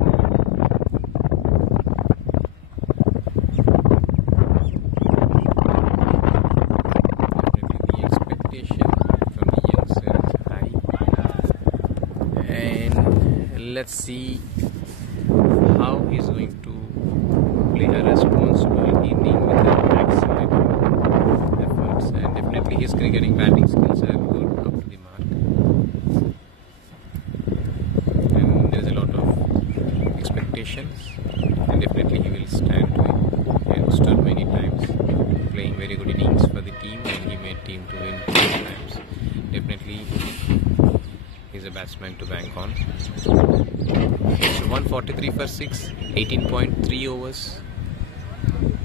Definitely the expectation from the Let's see how he's going to play a responsible inning with accelerating efforts, and definitely his cricketing batting skills are good, up to the mark, and there's a lot of expectations, and definitely he will stand to it, and stood many times playing very good innings for the team, and he made team to win 2 times. Definitely he's a batsman to bank on. So 143 for 6, 18.3 overs.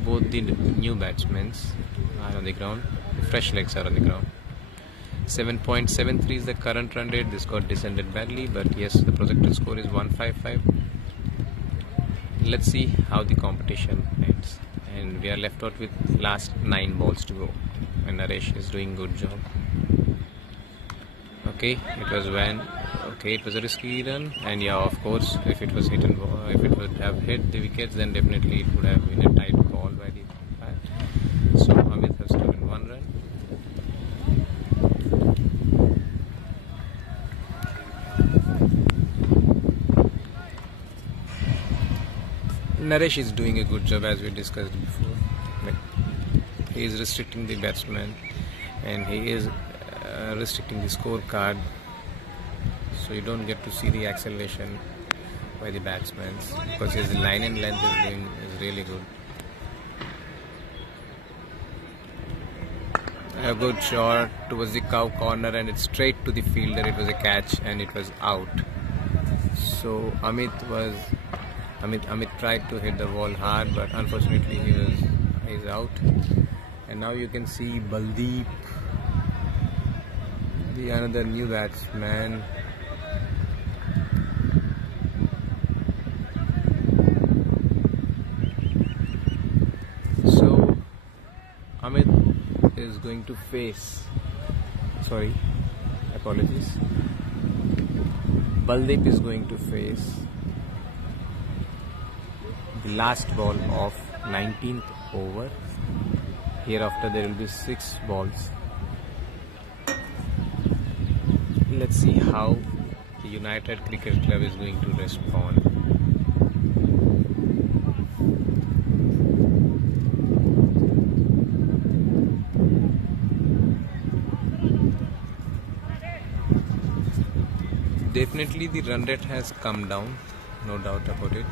Both the new batsmen are on the ground, the fresh legs are on the ground. 7.73 is the current run rate. This got descended badly, but yes, the projected score is 155. Let's see how the competition ends. And we are left out with last 9 balls to go, and Naresh is doing good job. Okay, it was a risky run, and yeah, of course, if it was if it would have hit the wickets, then definitely it would have been a tight call by the bat. So Amit has stolen 1 run. Naresh is doing a good job, as we discussed before. He is restricting the batsman, and he is restricting the scorecard, so you don't get to see the acceleration by the batsmen, because his line and length is really good. A good shot towards the cow corner, and it's straight to the fielder. It was a catch, and it was out. So Amit tried to hit the ball hard, but unfortunately he's out. And now you can see Baldeep, the another new batsman. So Amit is going to face, Baldeep is going to face the last ball of 19th over. Hereafter there will be 6 balls. Let's see how the United Cricket Club is going to respond. Definitely the run rate has come down, no doubt about it,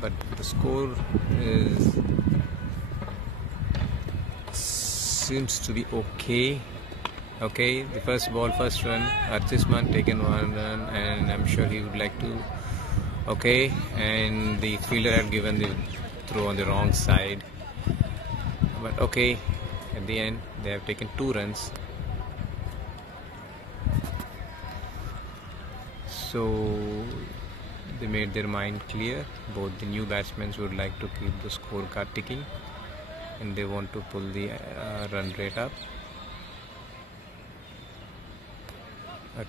but the score seems to be okay. The first run, Artisman taken 1 run, and I'm sure he would like to. And the fielder had given the throw on the wrong side, but at the end they have taken 2 runs. So they made their mind clear. Both the new batsmen would like to keep the scorecard ticking, and they want to pull the run rate up.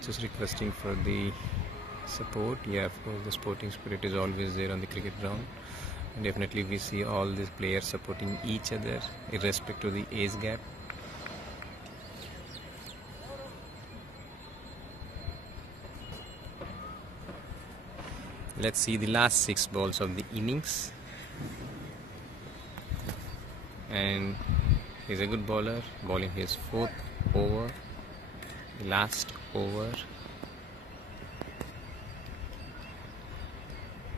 Just requesting for the support. Yeah, of course, the sporting spirit is always there on the cricket ground, and definitely we see all these players supporting each other irrespective of the age gap. Let's see the last 6 balls of the innings, and he's a good bowler, bowling his 4th over, the last over.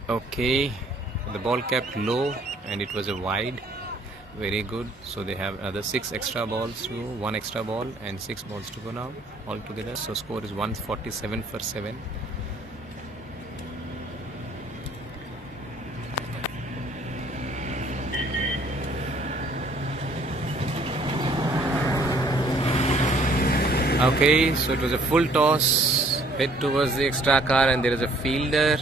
The ball kept low, and it was a wide. Very good. So they have another 6 extra balls to go, 1 extra ball and 6 balls to go now altogether. So score is 147 for 7. So it was a full toss, hit towards the extra car, and there is a fielder.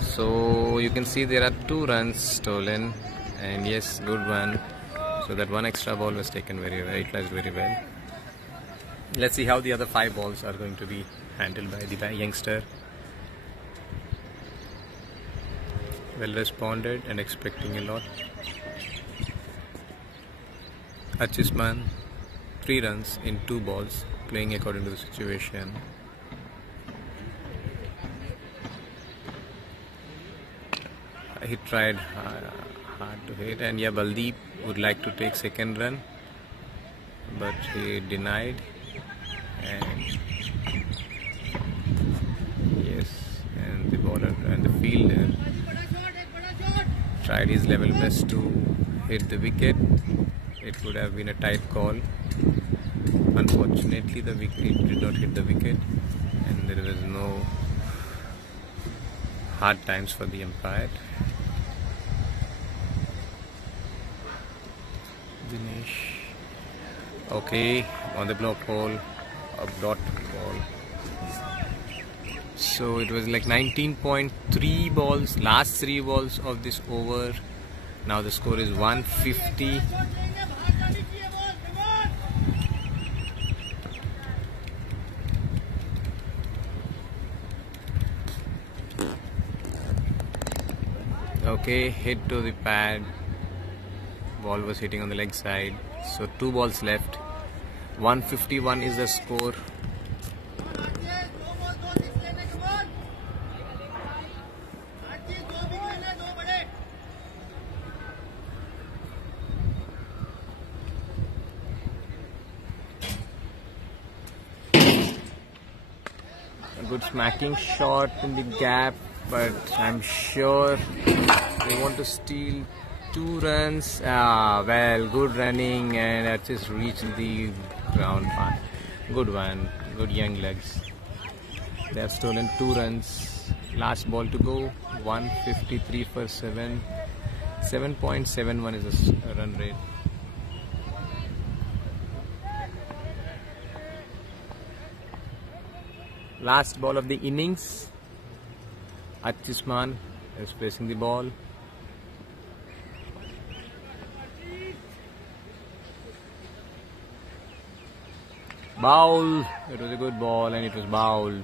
So you can see there are 2 runs stolen, and yes, good one. So that 1 extra ball was taken very well, utilized very well. Let's see how the other 5 balls are going to be handled by the youngster. Well responded and expecting a lot. Achisman, 3 runs in 2 balls, playing according to the situation. he tried hard to hit, and yeah, Baldeep would like to take second run, but he denied. And yes, and the bowler and the fielder tried his level best to hit the wicket. It would have been a tight call. Unfortunately, the wicket did not hit the wicket, and there was no hard times for the umpire. Dinesh. Okay, on the block hole, a dot ball. So it was like 19.3 balls, last 3 balls of this over. Now the score is 150. Okay, hit to the pad. Ball was hitting on the leg side. So 2 balls left. 151 is the score. A good smacking shot in the gap, but I'm sure they want to steal 2 runs. Well, good running, and that just reached the ground. Good one, good young legs. They have stolen 2 runs. Last ball to go. 153 for 7. 7.71 is a run rate. Last ball of the innings. Achishman is placing the ball. Bowl. It was a good ball, and it was bowled.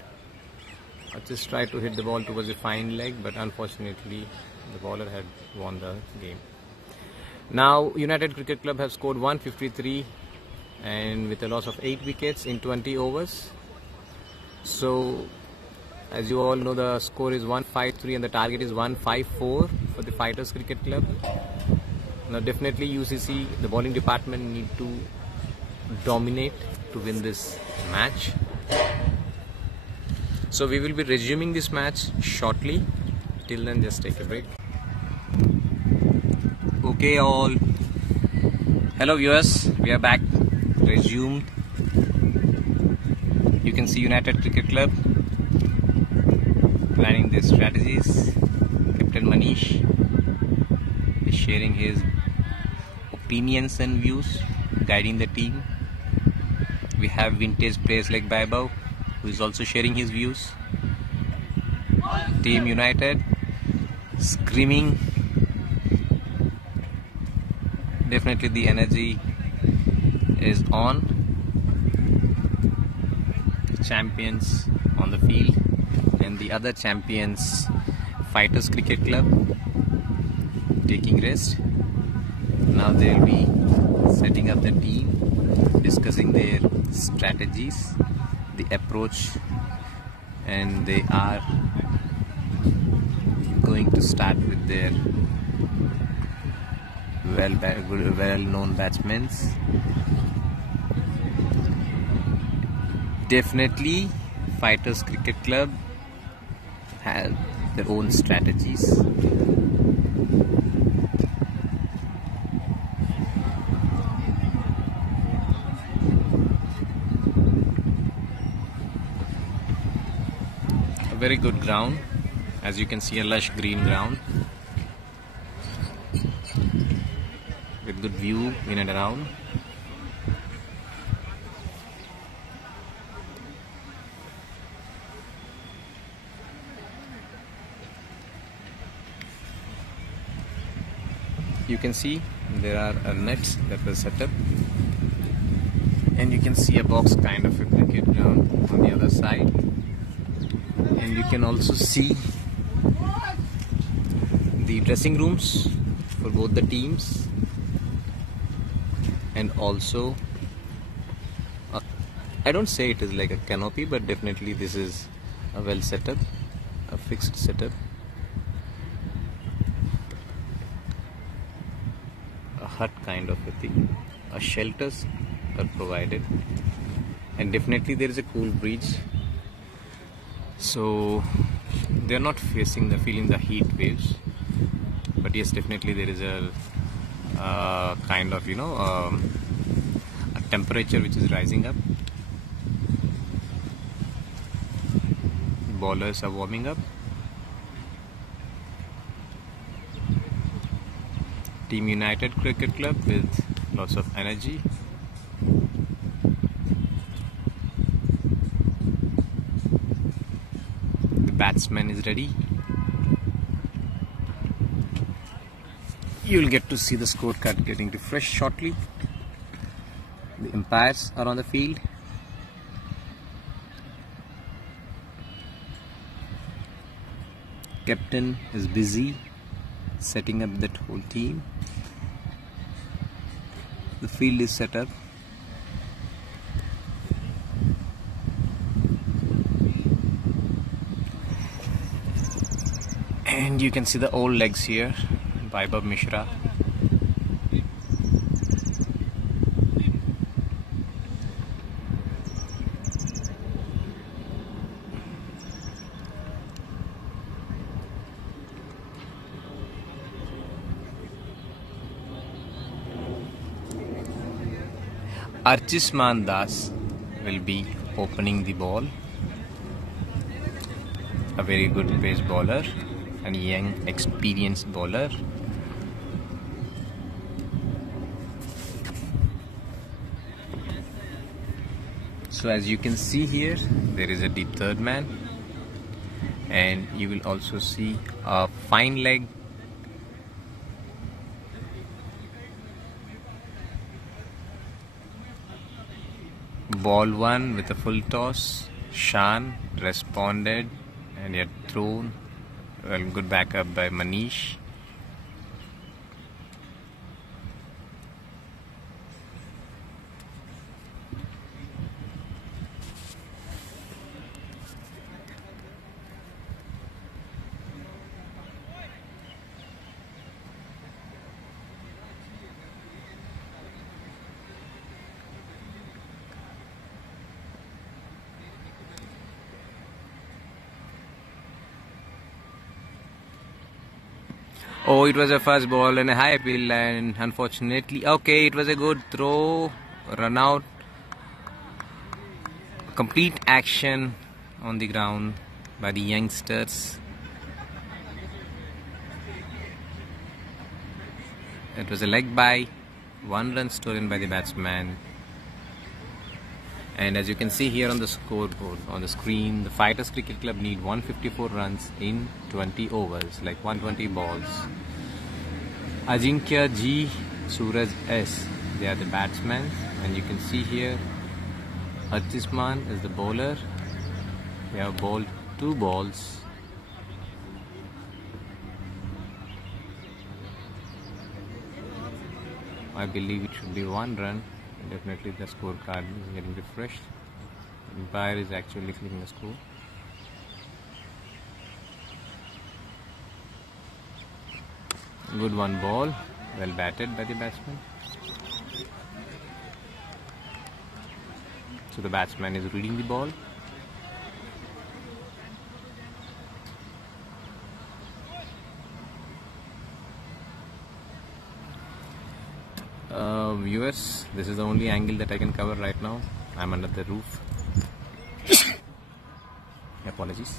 I just tried to hit the ball towards the fine leg, but unfortunately the bowler had won the game. Now United Cricket Club have scored 153, and with a loss of 8 wickets in 20 overs. So as you all know, the score is 153 and the target is 154 for the Fighters Cricket Club. Now definitely UCC, the bowling department, need to dominate to win this match. So we will be resuming this match shortly. Till then, just take a break. Okay all. Hello viewers, we are back. Resumed. You can see United Cricket Club planning their strategies. Captain Manish is sharing his opinions and views, guiding the team. We have vintage players like Baibhav, who is also sharing his views. Team United screaming. Definitely the energy is on. The champions on the field, and the other champions, Fighters Cricket Club, taking rest. Now they will be setting up the team, discussing their strategies, the approach, and they are going to start with their well-known batsmen. Definitely Fighters Cricket Club have their own strategies. A very good ground, as you can see, a lush green ground with good view in and around. You can see there are nets that were set up, and you can see a box kind of a cricket ground on the other side, and you can also see the dressing rooms for both the teams, and also I don't say it is like a canopy, but definitely this is a well set up, a fixed setup. hut kind of a thing. Shelters are provided, and definitely there is a cool breeze, so they are not feeling the heat waves. But yes, definitely there is a kind of a temperature which is rising up. Bowlers are warming up. Team United Cricket Club with lots of energy. The batsman is ready. You'll get to see the scorecard getting refreshed shortly. The umpires are on the field. Captain is busy setting up that whole team. The field is set up. And you can see the old legs here. Vaibhav Mishra. Archisman Das will be opening the ball. A very good pace bowler and young experienced bowler. So as you can see here, there is a deep third man, and you will also see a fine leg. Ball one with a full toss. Shan responded and he had thrown. Well, good backup by Manish. Oh, it was a fast ball and a high appeal, and unfortunately, okay, it was a good throw, run out, complete action on the ground by the youngsters. It was a leg by, 1 run stolen by the batsman. And as you can see here on the scoreboard, on the screen, the Fighters Cricket Club need 154 runs in 20 overs, like 120 balls. Ajinkya G, Suraj S, they are the batsmen, and you can see here Archisman is the bowler. They have bowled 2 balls. I believe it should be 1 run. Definitely the scorecard is getting refreshed. The umpire is actually clicking the score. Good 1 ball, well batted by the batsman. So the batsman is reading the ball. Viewers, this is the only angle that I can cover right now. I'm under the roof. Apologies.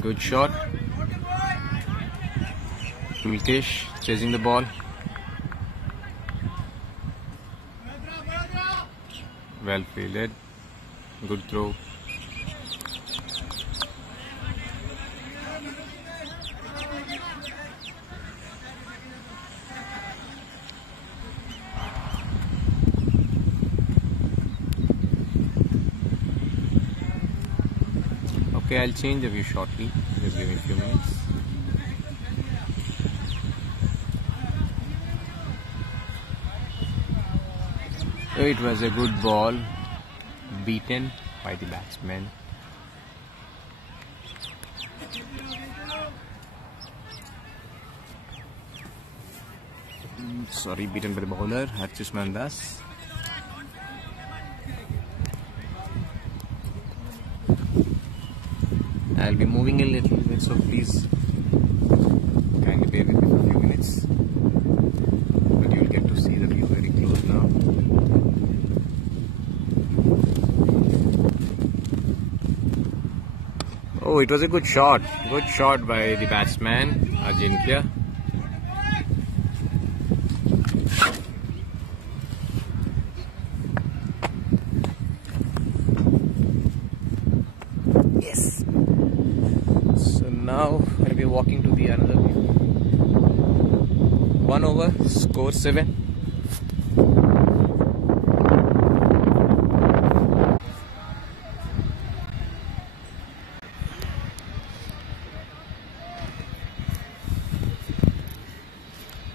Good shot. Mulkesh chasing the ball. Well fielded. Good throw. Okay, I'll change the view shortly. Just give me a few minutes. So it was a good ball beaten by the batsman. Sorry, beaten by the bowler Harshit Mandas. I'll be moving a little bit, so please kindly bear with me for a few minutes. But you'll get to see the view very close now. Oh, it was a good shot by the batsman Ajinkya. Yes. So now I'll be walking to the another view. 1 over, score 7.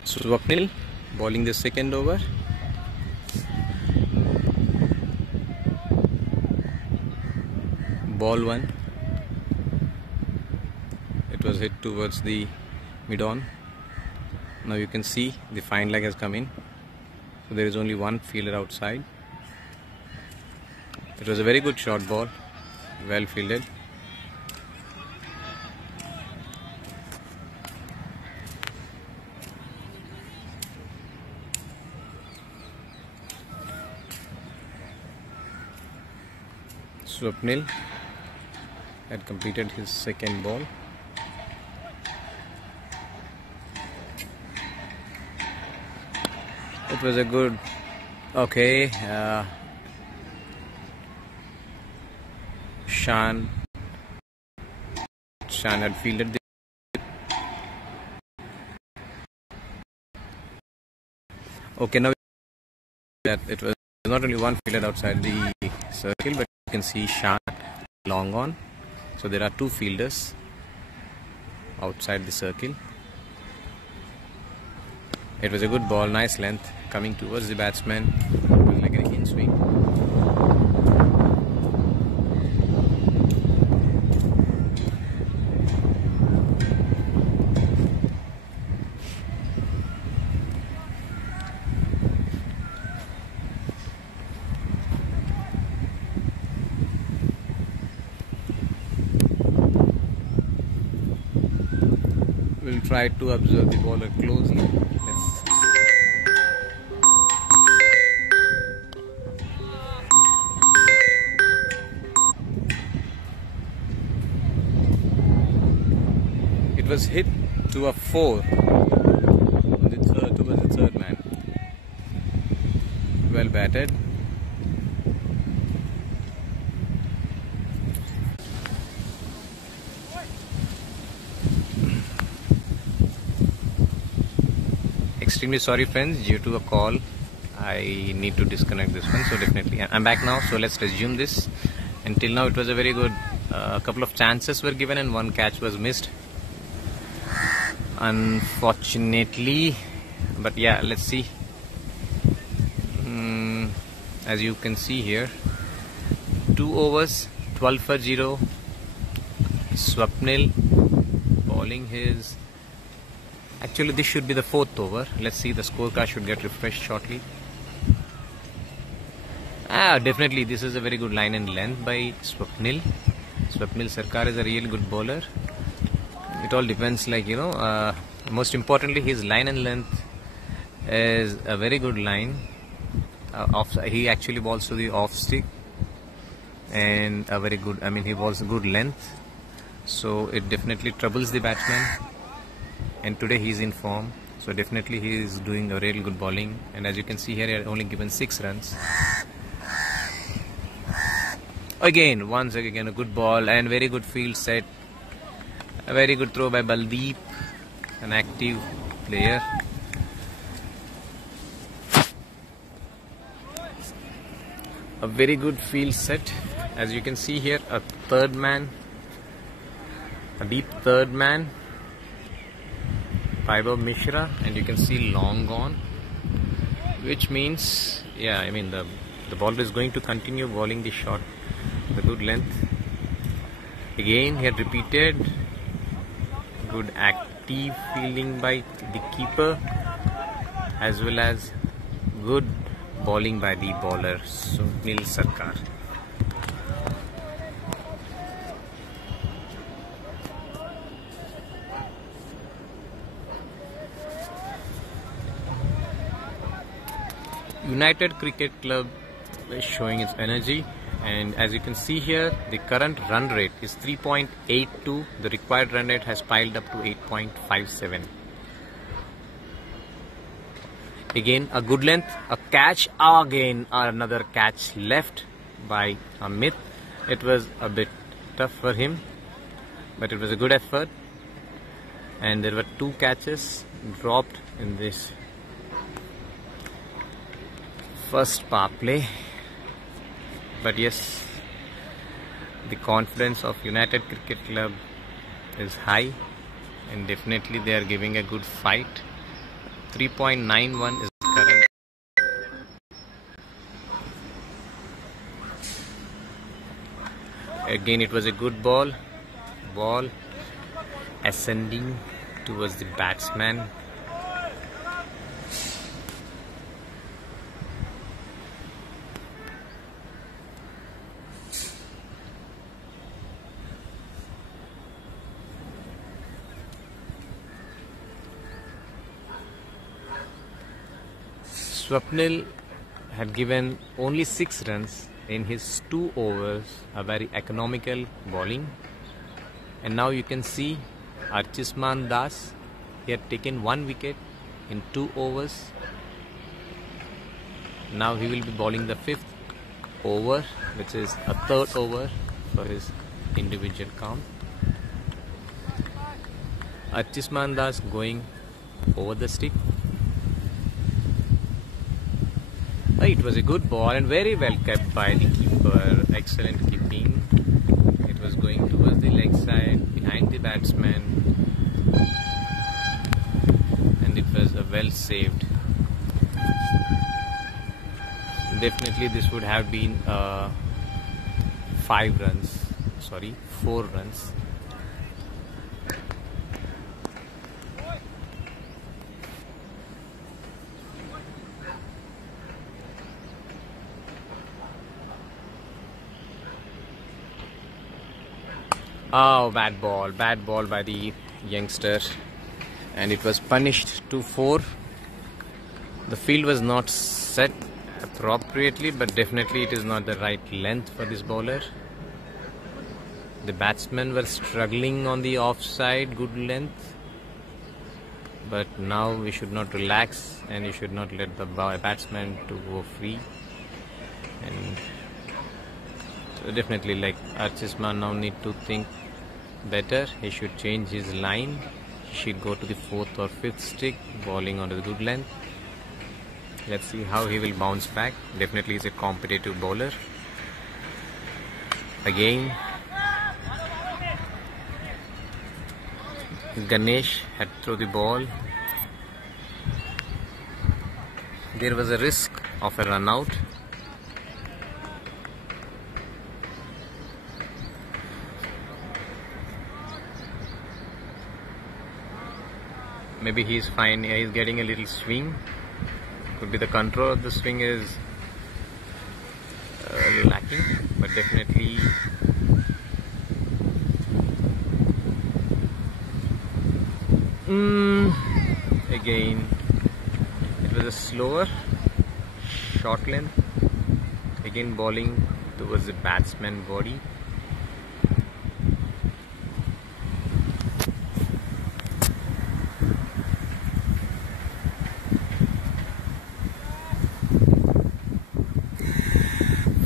Swapnil bowling the second over. Ball 1. It was hit towards the mid-on. Now you can see the fine leg has come in. So there is only one fielder outside. It was a very good short ball. Well fielded. Swapnil had completed his second ball. It was a good, okay, Shan had fielded the, okay, now that it was not only one fielder outside the circle, but you can see Shan long on. So there are two fielders outside the circle. It was a good ball, nice length coming towards the batsman. It was like an in swing. We'll try to observe the bowler closely. Let's it was hit to a 4 towards the third man. Well batted. Extremely sorry friends, due to a call I need to disconnect this one, so definitely I'm back now. So let's resume this. Until now it was a very good, a couple of chances were given and one catch was missed, unfortunately. But yeah, let's see. As you can see here, 2 overs, 12 for 0. Swapnil bowling his, actually this should be the 4th over. Let's see, the scorecard should get refreshed shortly. Definitely this is a very good line and length by Swapnil. Swapnil Sarkar is a really good bowler. It all depends, like, you know, most importantly his line and length is a very good line. He actually bowls to the off stick, and a very good, I mean he bowls a good length, so it definitely troubles the batsman. And today he is in form, so definitely he is doing a really good bowling. And as you can see here, he had only given 6 runs. Once again a good ball and very good field set. A very good throw by Baldeep, an active player. A very good field set. As you can see here, a third man, a deep third man, Vaibhav Mishra, and you can see long gone. which means, yeah, I mean the bowler is going to continue bowling the shot, the good length. Again, he had repeated. Good active fielding by the keeper, as well as good bowling by the bowler Sunil Sarkar. United Cricket Club is showing its energy, and as you can see here, the current run rate is 3.82. The required run rate has piled up to 8.57. Again, a good length, a catch, again another catch left by Amit. It was a bit tough for him, but it was a good effort, and there were 2 catches dropped in this first power play. But yes, the confidence of United Cricket Club is high, and definitely they are giving a good fight. 3.91 is current. Again, it was a good ball ascending towards the batsman. Swapnil had given only 6 runs in his 2 overs, a very economical bowling. And now you can see Archisman Das, he had taken 1 wicket in 2 overs. Now he will be bowling the 5th over, which is a 3rd over for his individual count. Archisman Das going over the stick. It was a good ball and very well kept by the keeper. Excellent keeping. It was going towards the leg side, behind the batsman, and it was a well saved. Definitely this would have been 4 runs. Oh, bad ball by the youngster, and it was punished to 4. The field was not set appropriately, but definitely it is not the right length for this bowler. The batsmen were struggling on the offside, good length, but now we should not relax and you should not let the batsman to go free. And so definitely, like, Archisman now need to think better. He should change his line. He should go to the 4th or 5th stick, bowling on the good length. Let's see how he will bounce back. Definitely is a competitive bowler. Again, Ganesh had thrown the ball. There was a risk of a run out. Maybe he is fine. He is getting a little swing. Could be the control of the swing is lacking, but definitely again it was a slower short length. Again bowling towards the batsman body.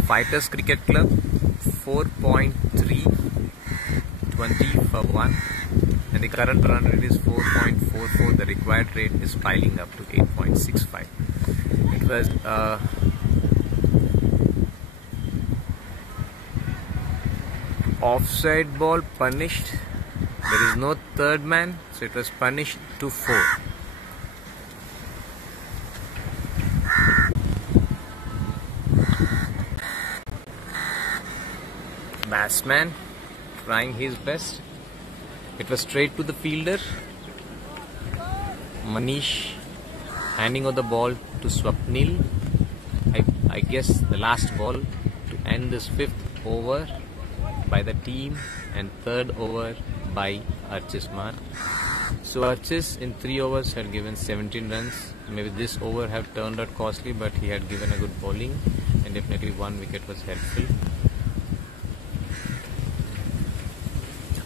Fighters Cricket Club 4.3, 20 for 1, and the current run rate is 4.44. The required rate is piling up to 8.65. It was offside ball punished. There is no 3rd man, so it was punished to 4. batsman trying his best. It was straight to the fielder. Manish handing over the ball to Swapnil. I guess the last ball to end this 5th over by the team and 3rd over by Archisman. So Archis in 3 overs had given 17 runs. Maybe this over have turned out costly, but he had given a good bowling and definitely 1 wicket was helpful.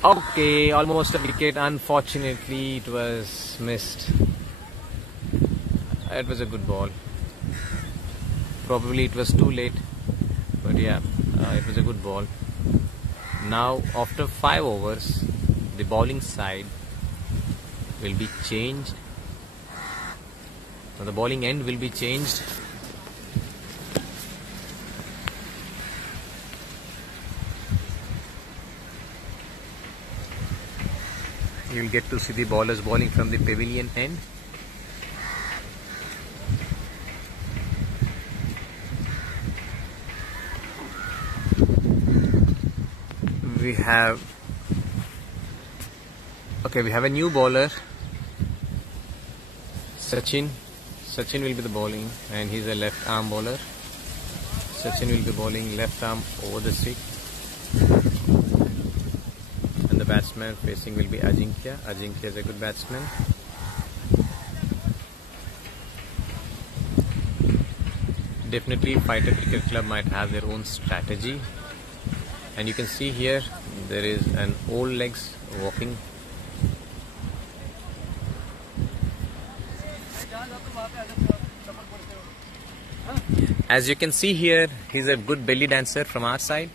Okay, almost a wicket. Unfortunately, it was missed. It was a good ball. Probably it was too late, but yeah, it was a good ball. Now, after 5 overs, the bowling side will be changed. Now, the bowling end will be changed. You will get to see the bowlers bowling from the pavilion end. We have a new bowler, Sachin. Sachin will be the bowling, and he's a left arm bowler. Sachin will be bowling left arm over the stick, and the batsman facing will be Ajinkya. Ajinkya is a good batsman. Definitely Fighter Cricket Club might have their own strategy. And you can see here there is an old legs walking. As you can see here, he's a good belly dancer from our side.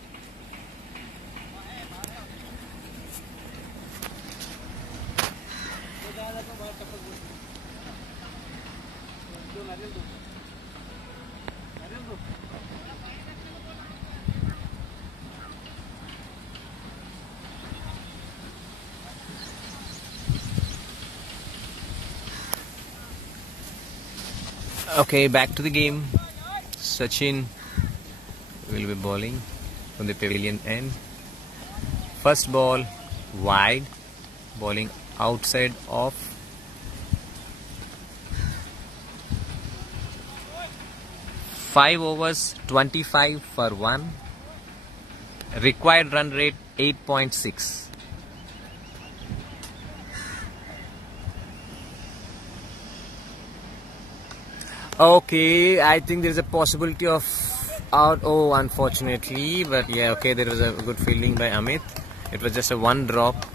Okay, back to the game. Sachin will be bowling from the pavilion end. First ball wide, bowling outside off. Five overs, 25 for 1. Required run rate 8.6. Okay, I think there is a possibility of out. Oh, unfortunately, but yeah, okay, there was a good fielding by Amit. It was just a 1 drop.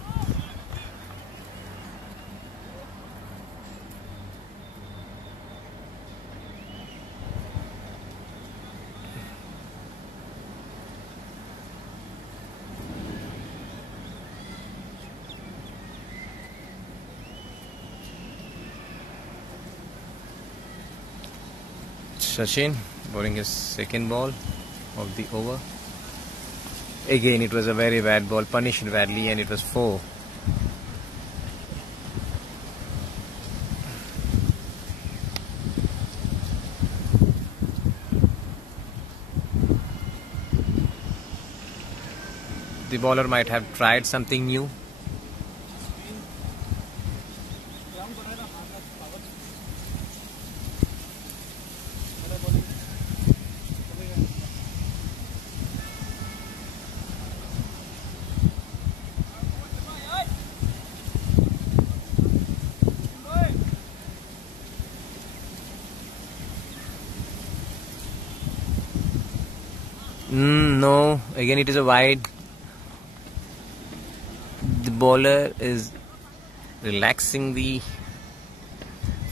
Sachin bowling his second ball of the over. Again, it was a very bad ball, punished badly, and it was 4. The bowler might have tried something new. No, again it is a wide. The bowler is relaxing the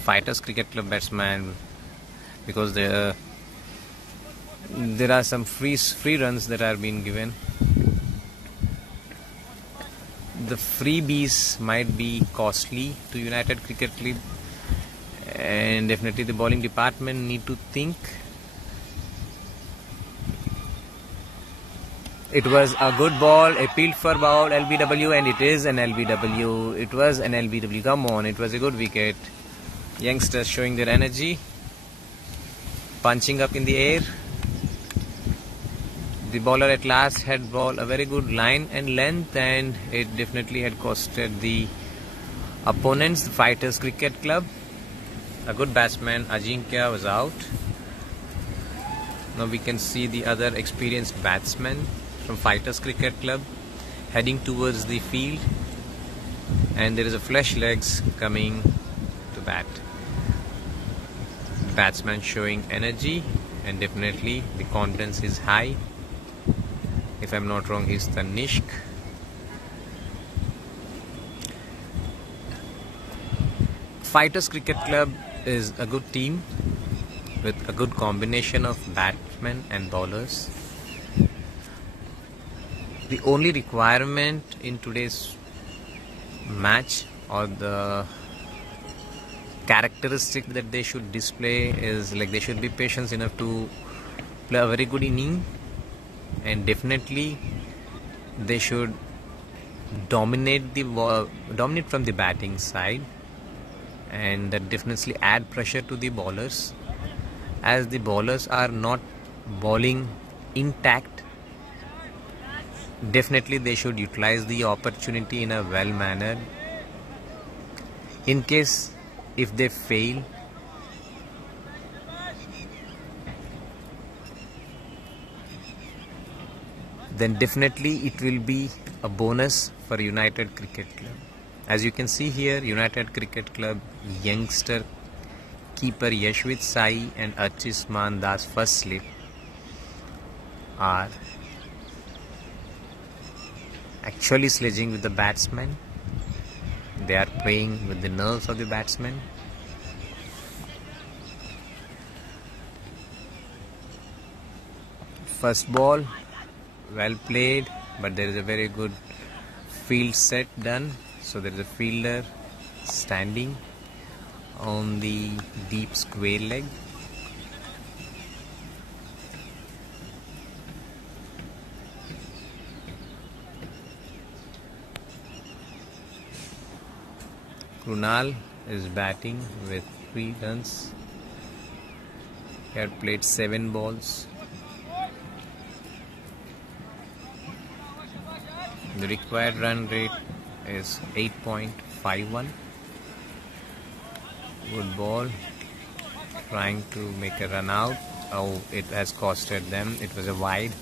Fighters Cricket Club batsman because there are some free runs that are being given. The freebies might be costly to United Cricket Club, and definitely the bowling department need to think. It was a good ball, appealed for ball, LBW, and it is an LBW. It was an LBW. Come on, it was a good wicket. Youngsters showing their energy, punching up in the air. the bowler at last had ball a very good line and length, and it definitely had costed the opponents, the Fighters Cricket Club. A good batsman Ajinkya was out. Now we can see the other experienced batsmen from Fighters Cricket Club heading towards the field, and there is a fresh legs coming to bat. Batsman showing energy, and definitely the confidence is high. If I'm not wrong, he's Tanishq. Fighters Cricket Club is a good team with a good combination of batsmen and bowlers. The only requirement in today's match, or the characteristic that they should display, is like they should be patient enough to play a very good inning, and definitely they should dominate from the batting side, and that definitely add pressure to the bowlers, as the bowlers are not bowling intact. Definitely they should utilize the opportunity in a well manner. In case if they fail, then definitely it will be a bonus for United Cricket Club. As you can see here, United Cricket Club youngster keeper Yashwit Sai and Archisman Das first slip are actually sledging with the batsman. They are playing with the nerves of the batsman. First ball, well played, but there is a very good field set done. So there is a fielder standing on the deep square leg. Krunal is batting with 3 runs. He had played 7 balls. The required run rate is 8.51. Good ball. Trying to make a run out. Oh, it has costed them. It was a wide.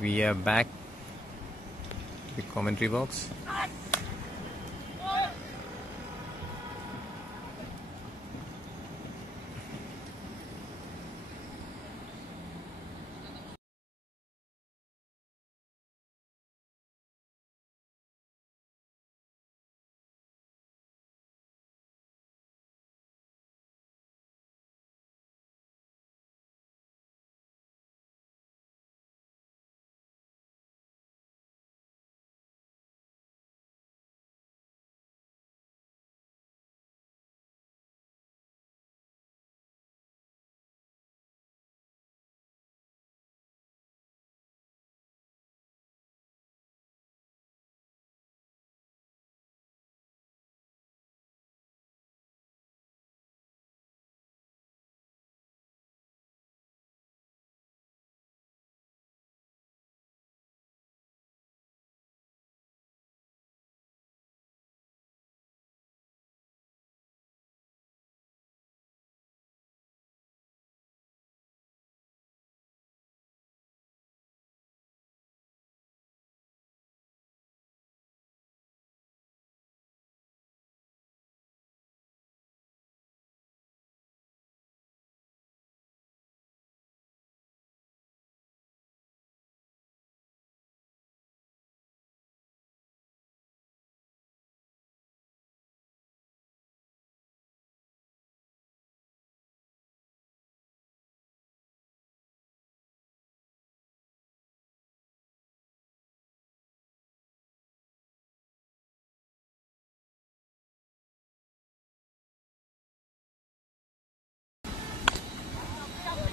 We are back to the commentary box.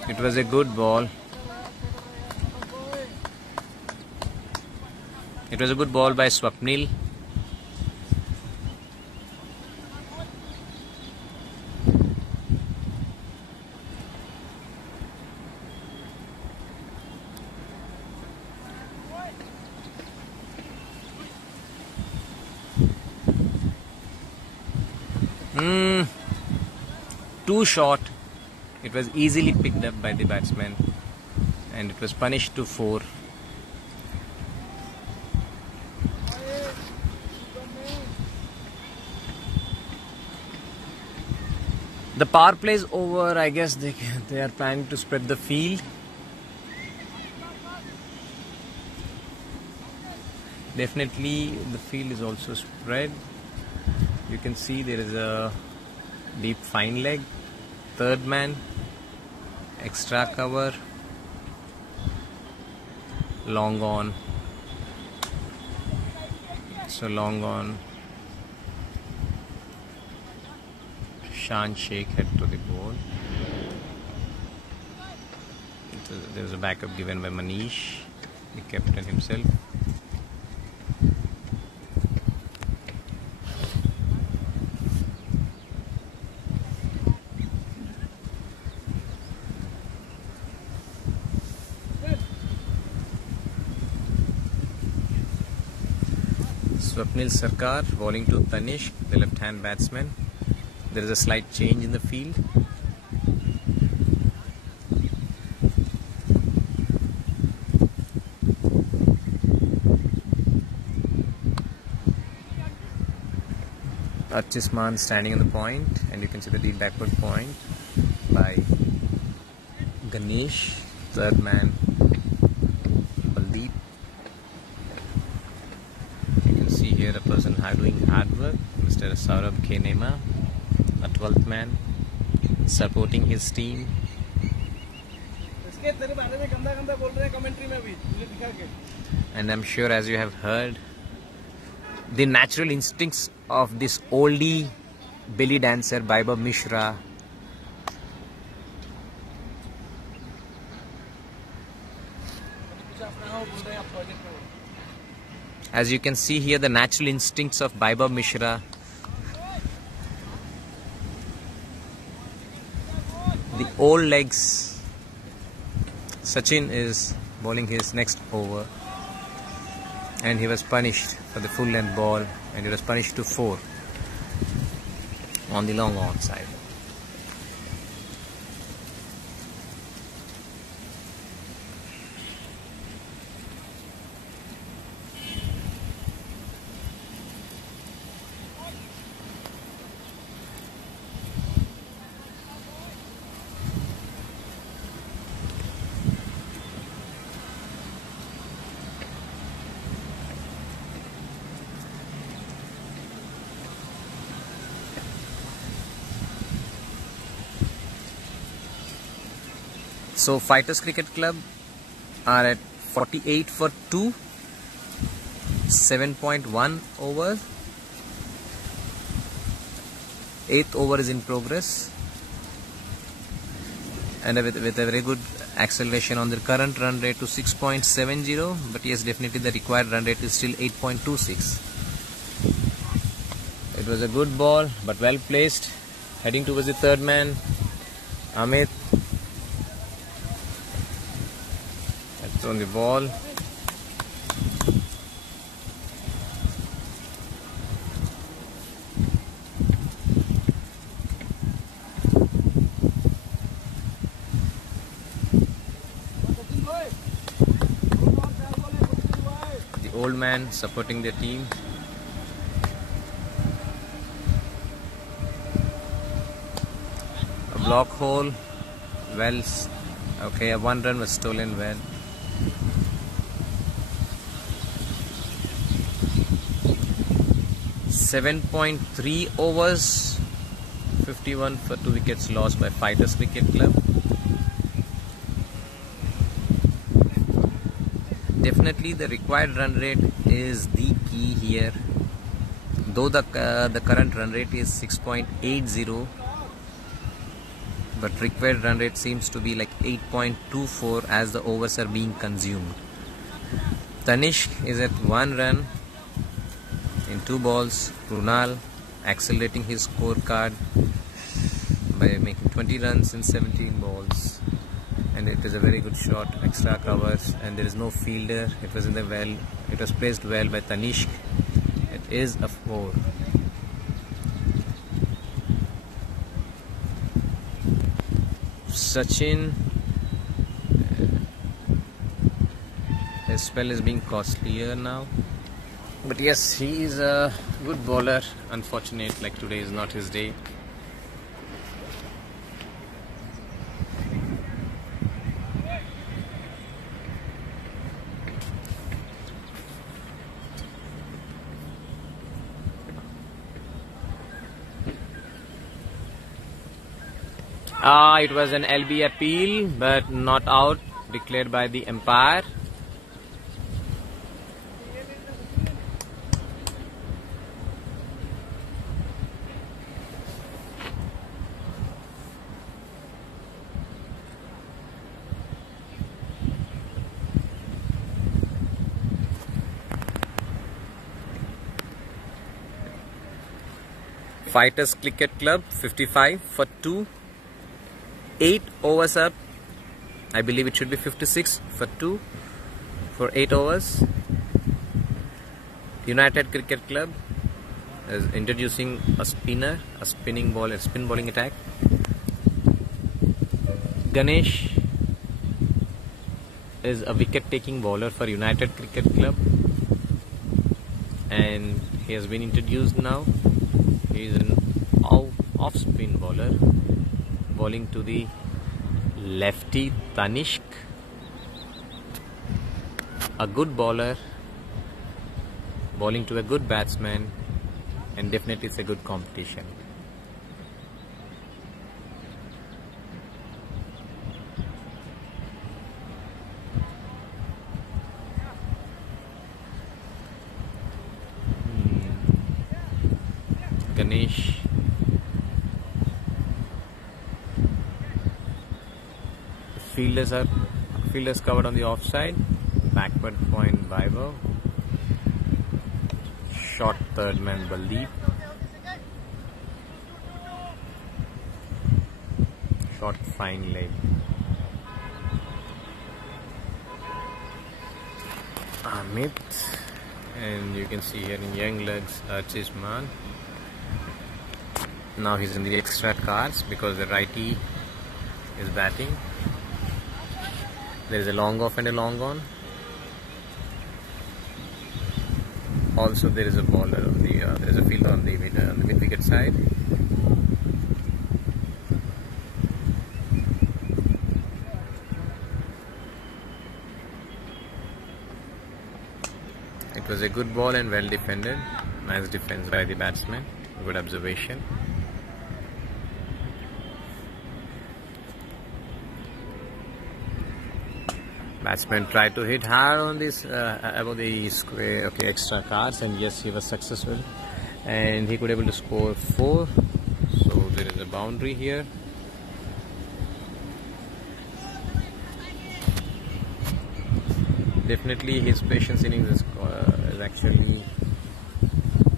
It was a good ball. It was a good ball by Swapnil. Too short. It was easily picked up by the batsman and it was punished to 4. The power play is over. I guess they are planning to spread the field. Definitely the field is also spread. You can see there is a deep fine leg, third man, extra cover, long on. So long on. Shan Sheikh head to the ball. There was a backup given by Manish, the captain himself. Swapnil Sarkar bowling to Tanishq, the left-hand batsman. There is a slight change in the field. Archisman standing on the point, and you can see the deep backward point by Ganesh, third man Baldeep. You can see here a person doing hard work, Mr. Saurabh K. Nema, a 12th man, supporting his team. And I'm sure, as you have heard, the natural instincts of this oldie belly dancer Vaibhav Mishra. As you can see here, the natural instincts of Vaibhav Mishra. The old legs. Sachin is bowling his next over, and he was punished for the full length ball, and he was punished to 4 on the long on side. So Fighters Cricket Club are at 48 for 2, 7.1 overs. 8th over is in progress, and with a very good acceleration on the current run rate to 6.70, but yes, definitely the required run rate is still 8.26. It was a good ball, but well placed, heading towards the third man, Amit. That's on the ball. The old man supporting the team. A block hole. Well, okay, a 1 run was stolen well. .3 overs, 51 for 2 wickets lost by Fighters Cricket Club. Definitely the required run rate is the key here. Though the current run rate is 6.80, but required run rate seems to be like 8.24 as the overs are being consumed. Tanishq is at 1 run in 2 balls. Krunal accelerating his scorecard by making 20 runs in 17 balls, and it is a very good shot, extra covers, and there is no fielder. It was in the well, it was placed well by Tanishq. It is a 4. Sachin, his spell is being costlier now, but yes, he is a good bowler. Unfortunate, like today is not his day. It was an LB appeal, but not out, declared by the umpire. Fighters Cricket Club 55 for 2. 8 overs up. I believe it should be 56 for 2 for 8 overs. United Cricket Club is introducing a spinner, a spinning ball, a spin bowling attack. Ganesh is a wicket taking bowler for United Cricket Club, and he has been introduced now. He is an off spin bowler, bowling to the lefty Tanishq, a good bowler bowling to a good batsman, and definitely it's a good competition. Ganesh, fielders covered on the offside. Backward point Vaibhav. Short third man Baldeep. Short fine leg. Amit, and you can see here in young legs Archishman. Now he's in the extra cards because the righty is batting. There is a long off and a long on. Also, there is a bowler on the there is a fielder on the mid wicket side. It was a good ball and well defended. Nice defense by the batsman. Good observation. Batsman tried to hit hard on this above the square, extra cards, and yes, he was successful, and he could able to score 4. So there is a boundary here. Definitely his patience innings is actually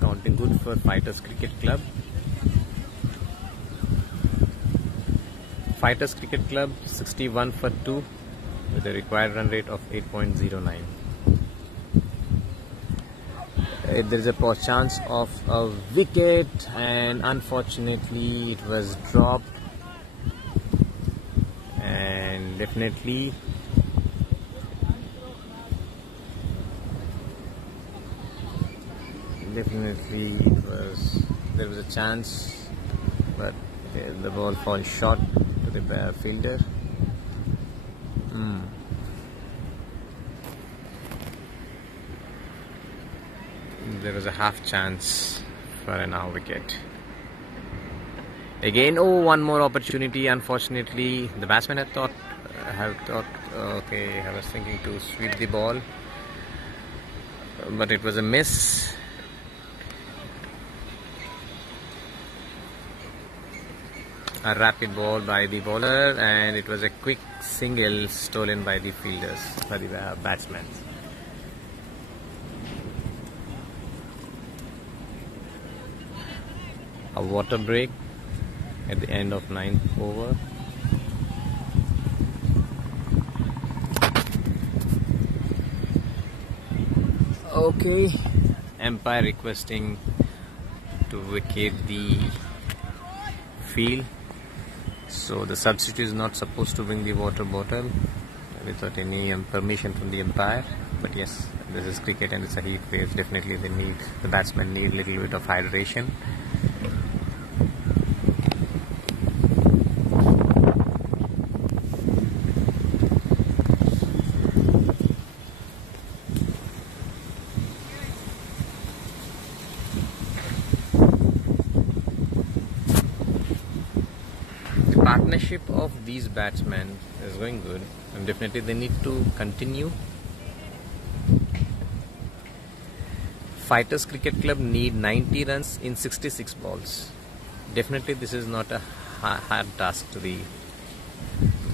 counting good for Fighters Cricket Club. Fighters Cricket Club 61 for 2 with a required run rate of 8.09. There is a chance of a wicket, and unfortunately it was dropped, and definitely there was a chance, but the ball falls short to the fielder. There was a half chance for an out wicket. Again, one more opportunity. Unfortunately, the batsman had thought, okay, I was thinking to sweep the ball, but it was a miss. A rapid ball by the bowler, and it was a quick single stolen by the fielders, by the batsmen. A water break at the end of 9th over. Okay, umpire requesting to vacate the field. So the substitute is not supposed to bring the water bottle without any permission from the umpire. But yes, this is cricket and it's a heat wave. Definitely the batsmen need a little bit of hydration. Partnership of these batsmen is going good, and definitely they need to continue. Fighters Cricket Club need 90 runs in 66 balls. Definitely this is not a hard task to the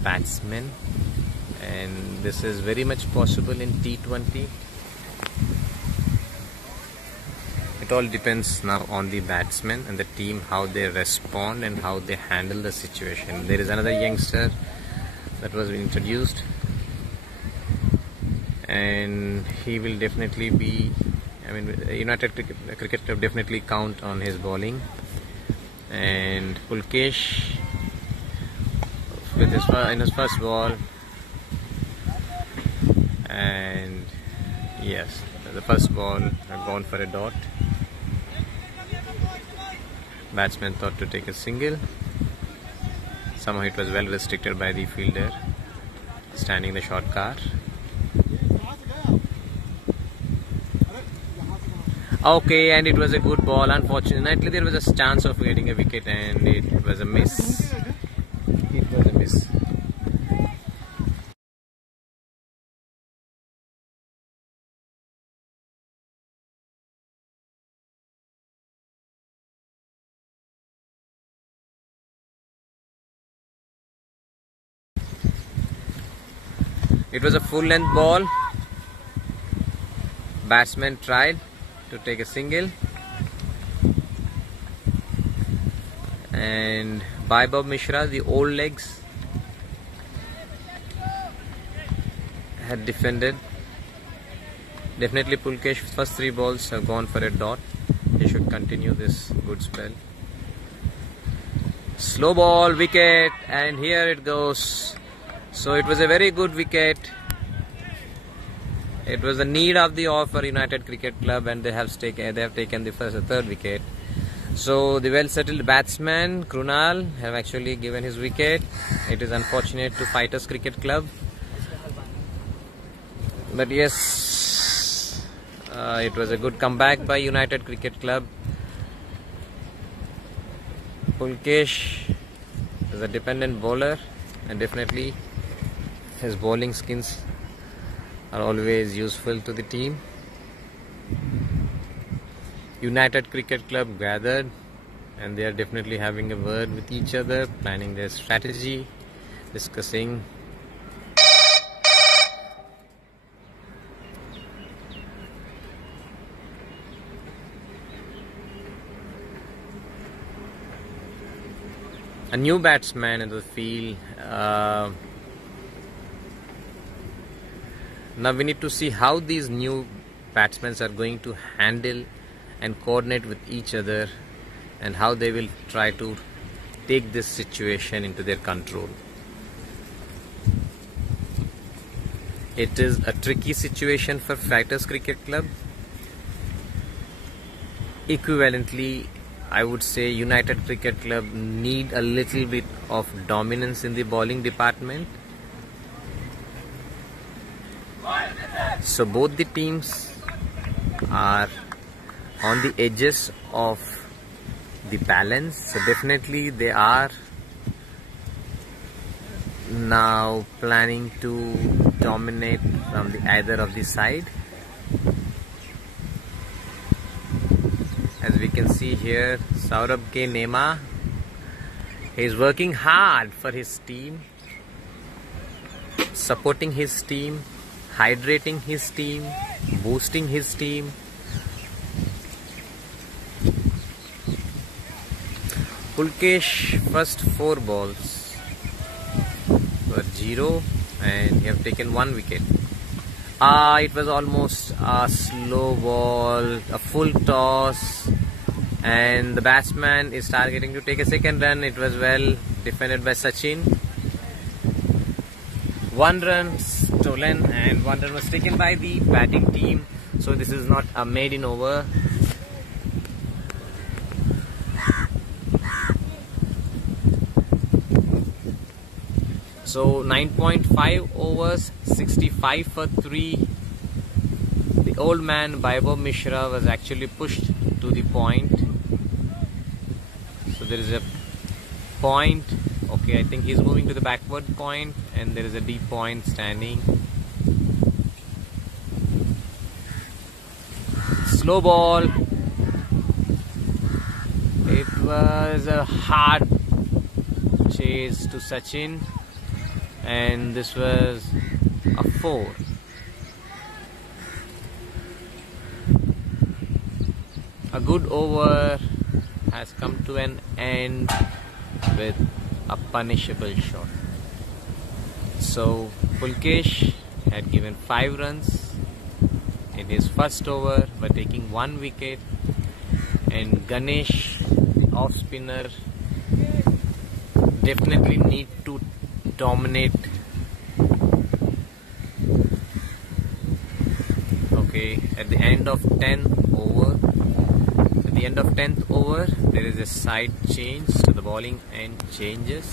batsmen, and this is very much possible in T20. It all depends now on the batsmen and the team, how they respond and how they handle the situation. There is another youngster that was introduced, and he will definitely be, United Cricket Club definitely count on his bowling. And Pulkesh with in his first ball, and yes, the first ball had gone for a dot. Batsman thought to take a single. Somehow it was well restricted by the fielder standing the short car. Okay, and it was a good ball. Unfortunately, there was a chance of getting a wicket, and it was a miss. It was a miss. It was a full length ball. Batsman tried to take a single, and Vaibhav Mishra, the old legs, had defended. Definitely Pulkesh's first 3 balls have gone for a dot. He should continue this good spell. Slow ball, wicket, and here it goes. So it was a very good wicket. It was the need of the hour for United Cricket Club, and they have taken the third wicket. So the well settled batsman Krunal have actually given his wicket. It is unfortunate to Fighters Cricket Club, but yes, it was a good comeback by United Cricket Club. Pulkesh is a dependent bowler, and definitely his bowling skills are always useful to the team. United Cricket Club gathered, and they are definitely having a word with each other, planning their strategy, discussing. A new batsman in the field. Now we need to see how these new batsmen are going to handle and coordinate with each other, and how they will try to take this situation into their control. It is a tricky situation for Fighters Cricket Club. Equivalently, I would say United Cricket Club need a little bit of dominance in the bowling department. So both the teams are on the edges of the balance. So definitely they are now planning to dominate from either of the side. As we can see here, Saurabh K. Nema He's working hard for his team, supporting his team, hydrating his team, boosting his team. Pulkesh first 4 balls were 0 and he have taken 1 wicket. It was almost a slow ball, a full toss, and the batsman is targeting to take a second run. It was well defended by Sachin. 1 run stolen and 1 run was taken by the batting team. So this is not a maiden over. So 9.5 overs, 65 for 3. The old man Vaibhav Mishra was actually pushed to the point. So there is a point. Okay, I think he's moving to the backward point and there is a deep point standing. Slow ball. It was a hard chase to Sachin. And this was a 4. A good over has come to an end with a punishable shot. So Pulkesh had given 5 runs in his first over by taking 1 wicket, and Ganesh, the off spinner, definitely need to dominate. Okay, at the end of 10th over, there is a side change, so the bowling end changes.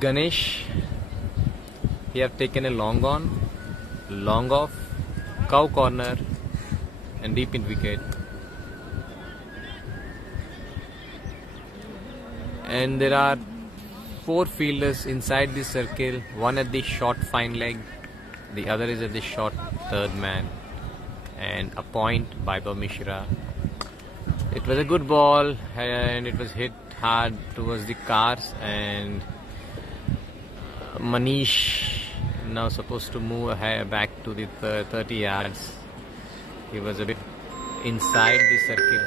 Ganesh, he have taken a long on, long off, cow corner and deep in wicket. And there are 4 fielders inside the circle, one at the short fine leg, the other is at the short third man, and a point by Vaibhav Mishra. It was a good ball and it was hit hard towards the cars, and Manish now supposed to move back to the 30 yards. He was a bit inside the circle.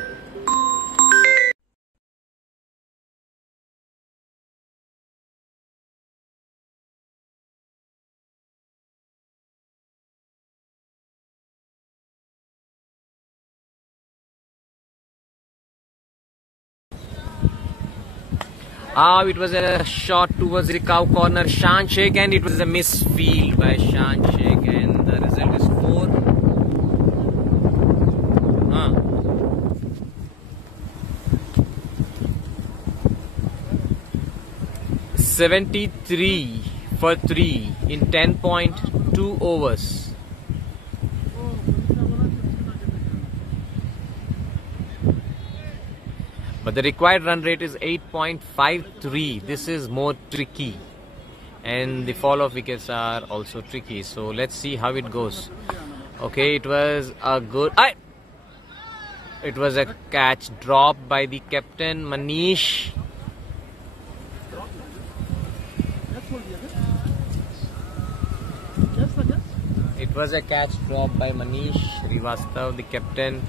It was a shot towards the cow corner, Shan Sheikh, and it was a misfield by Shan Sheikh, and the result is 4. 73 for 3 in 10.2 overs. But the required run rate is 8.53. This is more tricky. And the fall of wickets are also tricky. So let's see how it goes. Okay, it was a good... It was a catch dropped by the captain, Manish. It was a catch dropped by Manish Srivastav, the captain.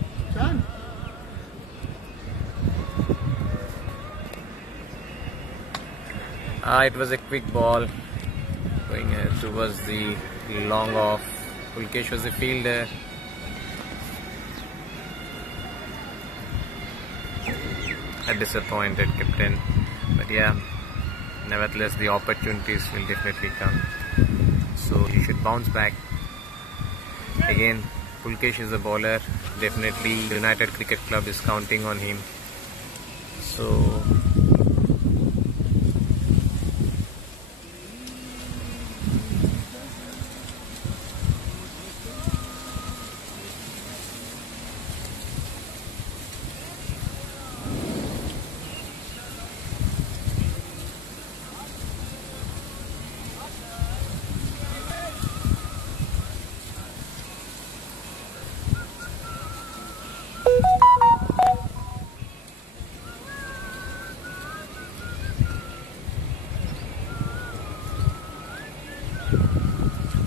It was a quick ball going towards the long off. Pulkesh was the fielder. A disappointed captain, but yeah, nevertheless the opportunities will definitely come, so he should bounce back Again, Pulkesh is a bowler. Definitely United Cricket Club is counting on him. So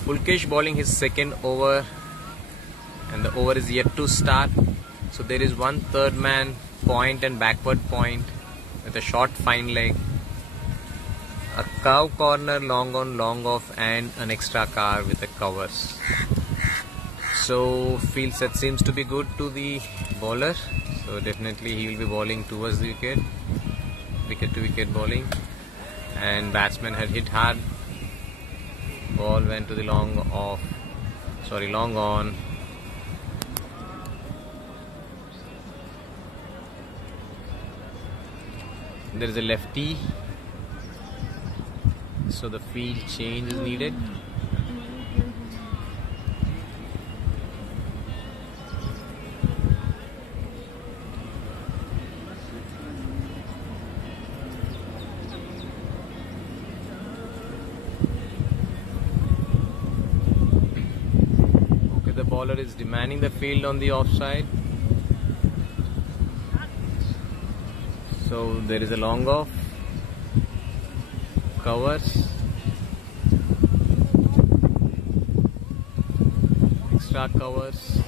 Pulkesh bowling his second over, and the over is yet to start. So there is one third man point and backward point with a short fine leg, a cow corner long on long off, and an extra car with the covers. So field set seems to be good to the bowler. So definitely he will be bowling towards the wicket, wicket to wicket bowling, and batsman had hit hard. Ball went to the long on. There is a lefty, so the field change is needed. The bowler is demanding the field on the offside. So there is a long off, covers, extra covers,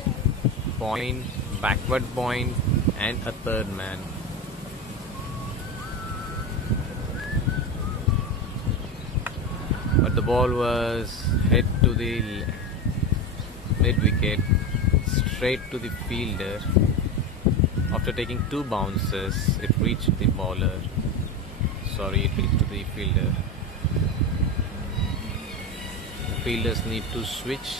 point, backward point, and a third man. But the ball was hit to the mid wicket, straight to the fielder. After taking two bounces, it reached the bowler. It reached to the fielder. The fielders need to switch.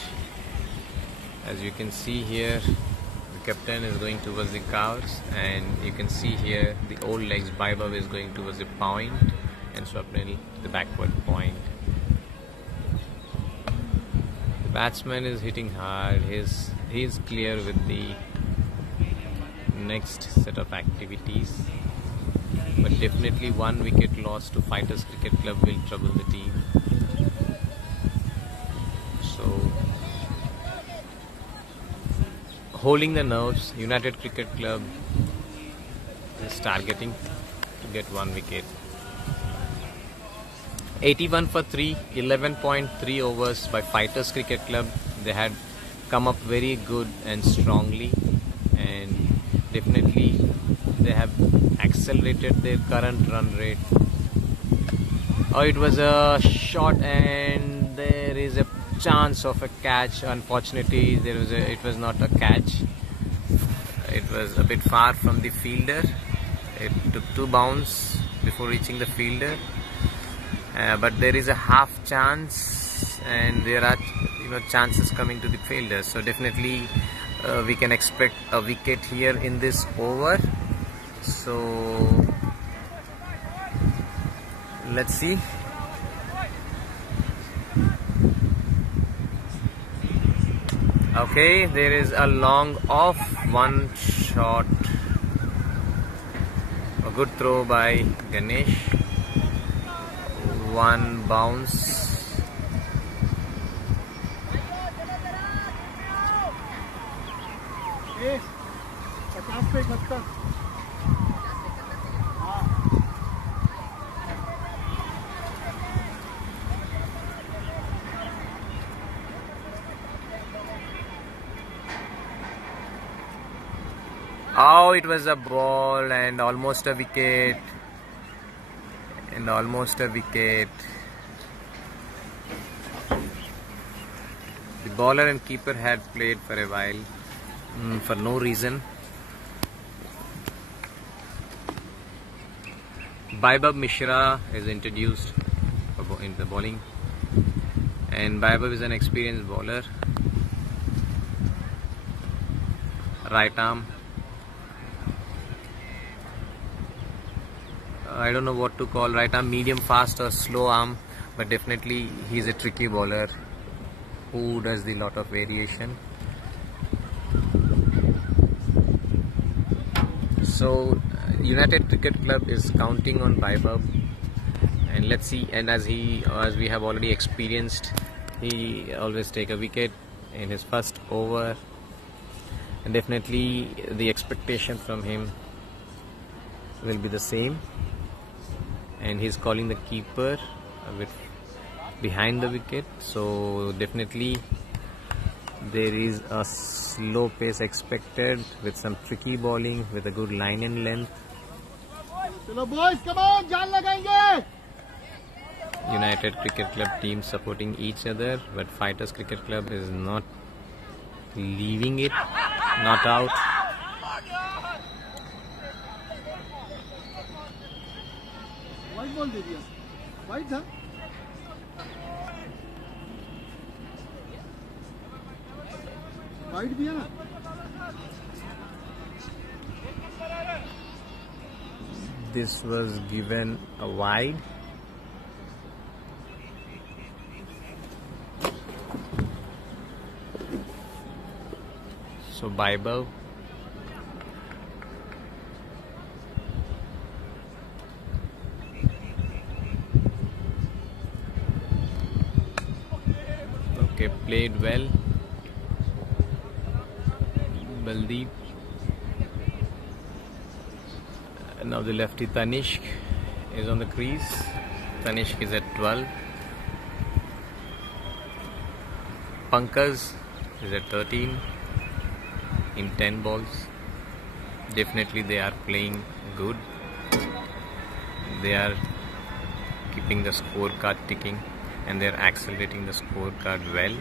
As you can see here, the captain is going towards the cows, and you can see here the old legs. Vaibhav is going towards the point, and Swapnil the backward point. Batsman is hitting hard. He is clear with the next set of activities, but definitely one wicket loss to Fighters Cricket Club will trouble the team. So holding the nerves, United Cricket Club is targeting to get one wicket. 81 for 3, 11.3 overs by Fighters Cricket Club. They had come up very good and strongly, and definitely they have accelerated their current run rate. Oh, it was a shot, and there is a chance of a catch. Unfortunately, it was not a catch. It was a bit far from the fielder. It took two bounces before reaching the fielder. But there is a half chance, and there are chances coming to the fielder. So definitely we can expect a wicket here in this over. So let's see. Okay, there is a long off, one shot. A good throw by Ganesh. One bounce. Oh, it was a ball and almost a wicket. The bowler and keeper had played for a while for no reason. Vaibhav Mishra is introduced in the bowling, and Vaibhav is an experienced bowler. right arm. I don't know what to call right arm, medium fast or slow arm, but definitely he's a tricky bowler who does the lot of variation. So United Cricket Club is counting on Vaibhav, and let's see. And as we have already experienced, he always take a wicket in his first over, and definitely the expectation from him will be the same. And he's calling the keeper with behind the wicket, so definitely there is a slow pace expected with some tricky bowling with a good line and length. Chalo boys, come on, jaan lagayenge. United Cricket Club team supporting each other, but Fighters Cricket Club is not leaving it, not out. White ball दे दिया, white था. White भी है ना. This was given a wide. So Vaibhav played well. Baldeep. Now the lefty Tanishq is on the crease. Tanishq is at 12. Pankaj is at 13 in 10 balls. Definitely they are playing good. They are keeping the scorecard ticking and they are accelerating the scorecard well.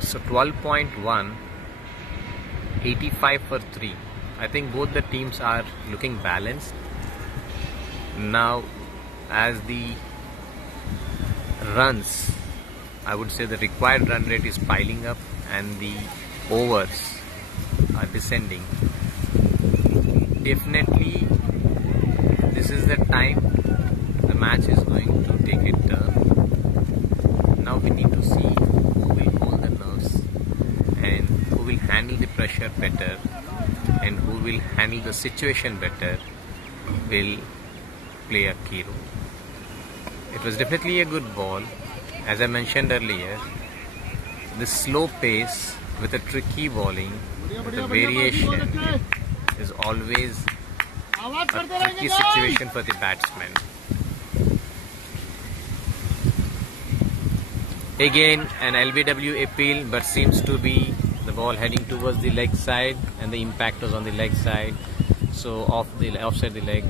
So 12.1, 85 for 3. I think both the teams are looking balanced. Now as the runs, I would say the required run rate is piling up and the overs are descending. Definitely this is the time the match is going to take a turn. Now we need to see who will hold the nerves and who will handle the pressure better and who will handle the situation better will play a key role. It was definitely a good ball. As I mentioned earlier, the slow pace with a tricky bowling, with a variation is always a tricky situation for the batsman. Again an LBW appeal, but seems to be the ball heading towards the leg side and the impact was on the leg side, so offside the leg.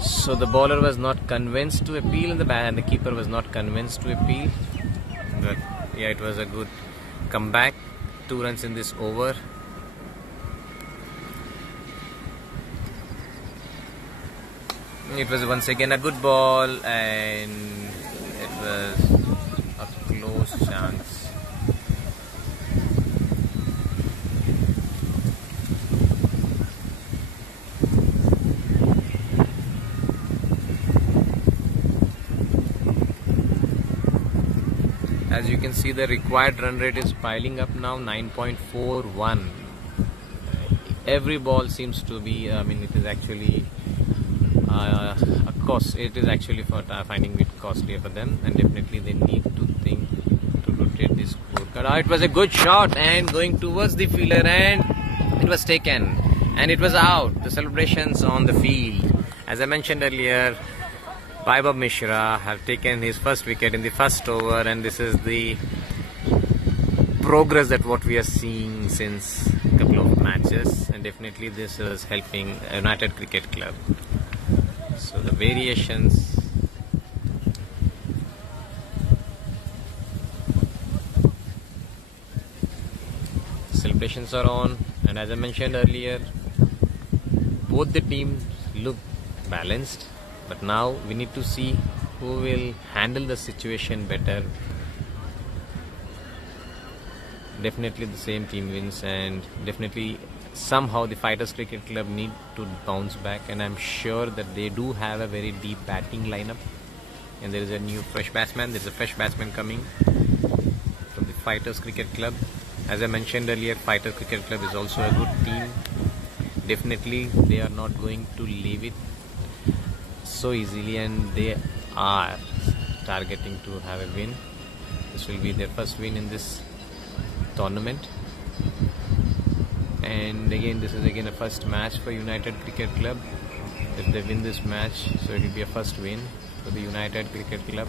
So the bowler was not convinced to appeal and the keeper was not convinced to appeal. But yeah, it was a good comeback. 2 runs in this over. It was once again a good ball and it was a close chance. As you can see, the required run rate is piling up now, 9.41. Every ball seems to be, it is actually a cost. It is actually for finding it costlier for them, and definitely they need to think to rotate this scorecard. It was a good shot and going towards the fielder, and it was taken and it was out. The celebrations on the field. As I mentioned earlier, Vaibhav Mishra have taken his first wicket in the first over, and this is the progress that what we are seeing since a couple of matches, and definitely this is helping United Cricket Club. So the variations, celebrations are on, and as I mentioned earlier, both the teams look balanced. But now we need to see who will handle the situation better definitely the same team wins, and definitely somehow the Fighters Cricket Club need to bounce back, and I'm sure that they do have a very deep batting lineup, and there is a new fresh batsman. There's a fresh batsman coming from the Fighters Cricket Club. As I mentioned earlier, Fighters Cricket Club is also a good team. Definitely they are not going to leave it so easily, and they are targeting to have a win. This will be their first win in this tournament, and again this is again a first match for United Cricket Club. If they win this match, so it will be a first win for the United Cricket Club.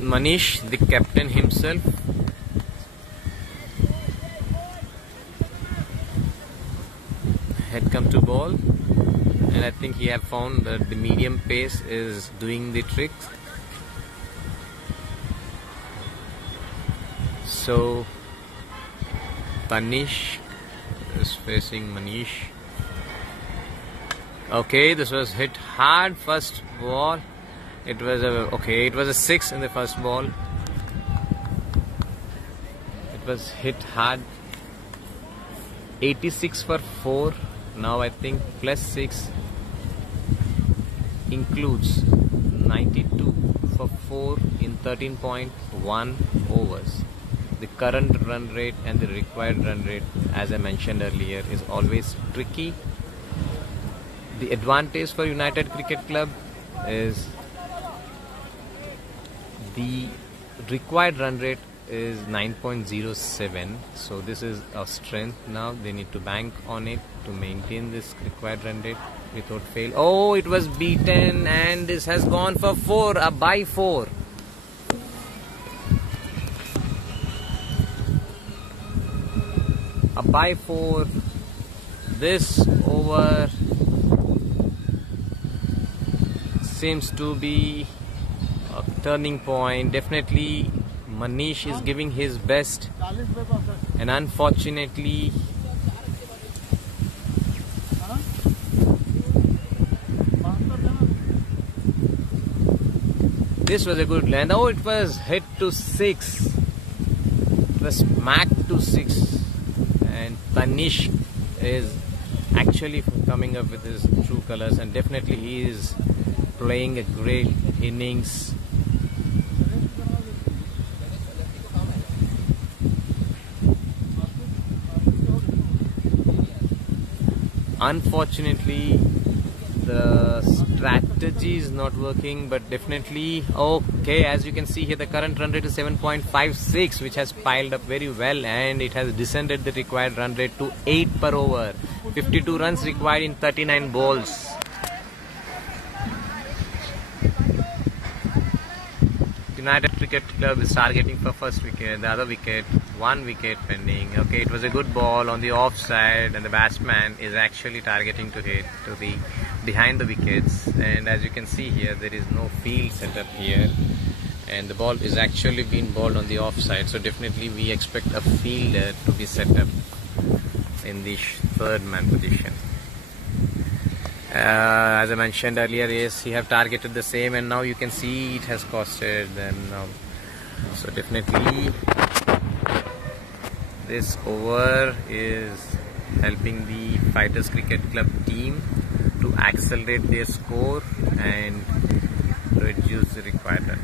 Manish, the captain himself, had come to ball, and I think he have found that the medium pace is doing the trick. So Tanish is facing Manish. Okay, this was hit hard first ball. It was a 6 in the first ball. It was hit hard. 86 for 4. Now I think plus 6 includes 92 for 4 in 13.1 overs. The current run rate and the required run rate, as I mentioned earlier, is always tricky. The advantage for United Cricket Club is the required run rate is 9.07, so this is a strength. Now they need to bank on it to maintain this required run rate without fail. Oh, it was beaten, and this has gone for 4, a by 4. A by 4. This over seems to be a turning point. Definitely Manish is giving his best, and unfortunately this was a good land. Oh, it was hit to 6. It was smacked to 6, and Tanish is actually coming up with his true colors, and definitely he is playing a great innings. Unfortunately the strategy is not working, but definitely okay, as you can see here, the current run rate is 7.56, which has piled up very well, and it has descended the required run rate to 8 per over. 52 runs required in 39 balls. United Cricket Club is targeting for first wicket, the other wicket, 1 wicket pending. Okay, it was a good ball on the offside, and the batsman is actually targeting to hit to the behind the wickets. And as you can see here, there is no field set up here, and the ball is actually being bowled on the offside. So definitely we expect a fielder to be set up in the third man position. As I mentioned earlier, yes, he have targeted the same, and now you can see it has costed them now. So definitely this over is helping the Fighters Cricket Club team to accelerate their score and reduce the required run.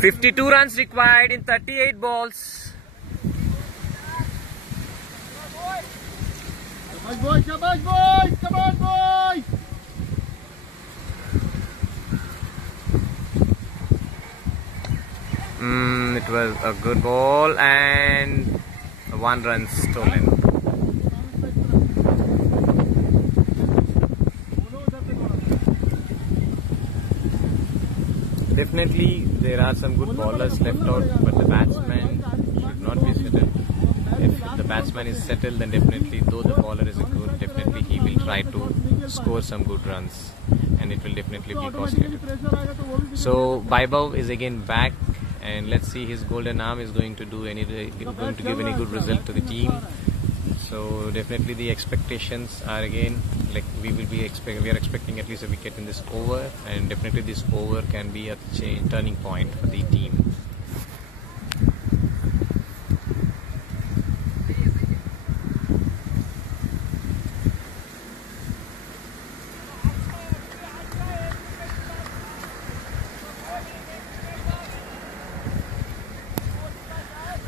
52 runs required in 38 balls. Come on, boys! Come on, boys! It was a good ball and 1 run stolen. Definitely there are some good bowlers left out, but the batsman should not be settled. If the batsman is settled, then definitely, though the bowler is good, definitely he will try to score some good runs, and it will definitely be costly. So Vaibhav is again back, and let's see his golden arm is going to give any good result to the team. So definitely the expectations are again like we are expecting at least a wicket in this over, and definitely this over can be a turning point for the team.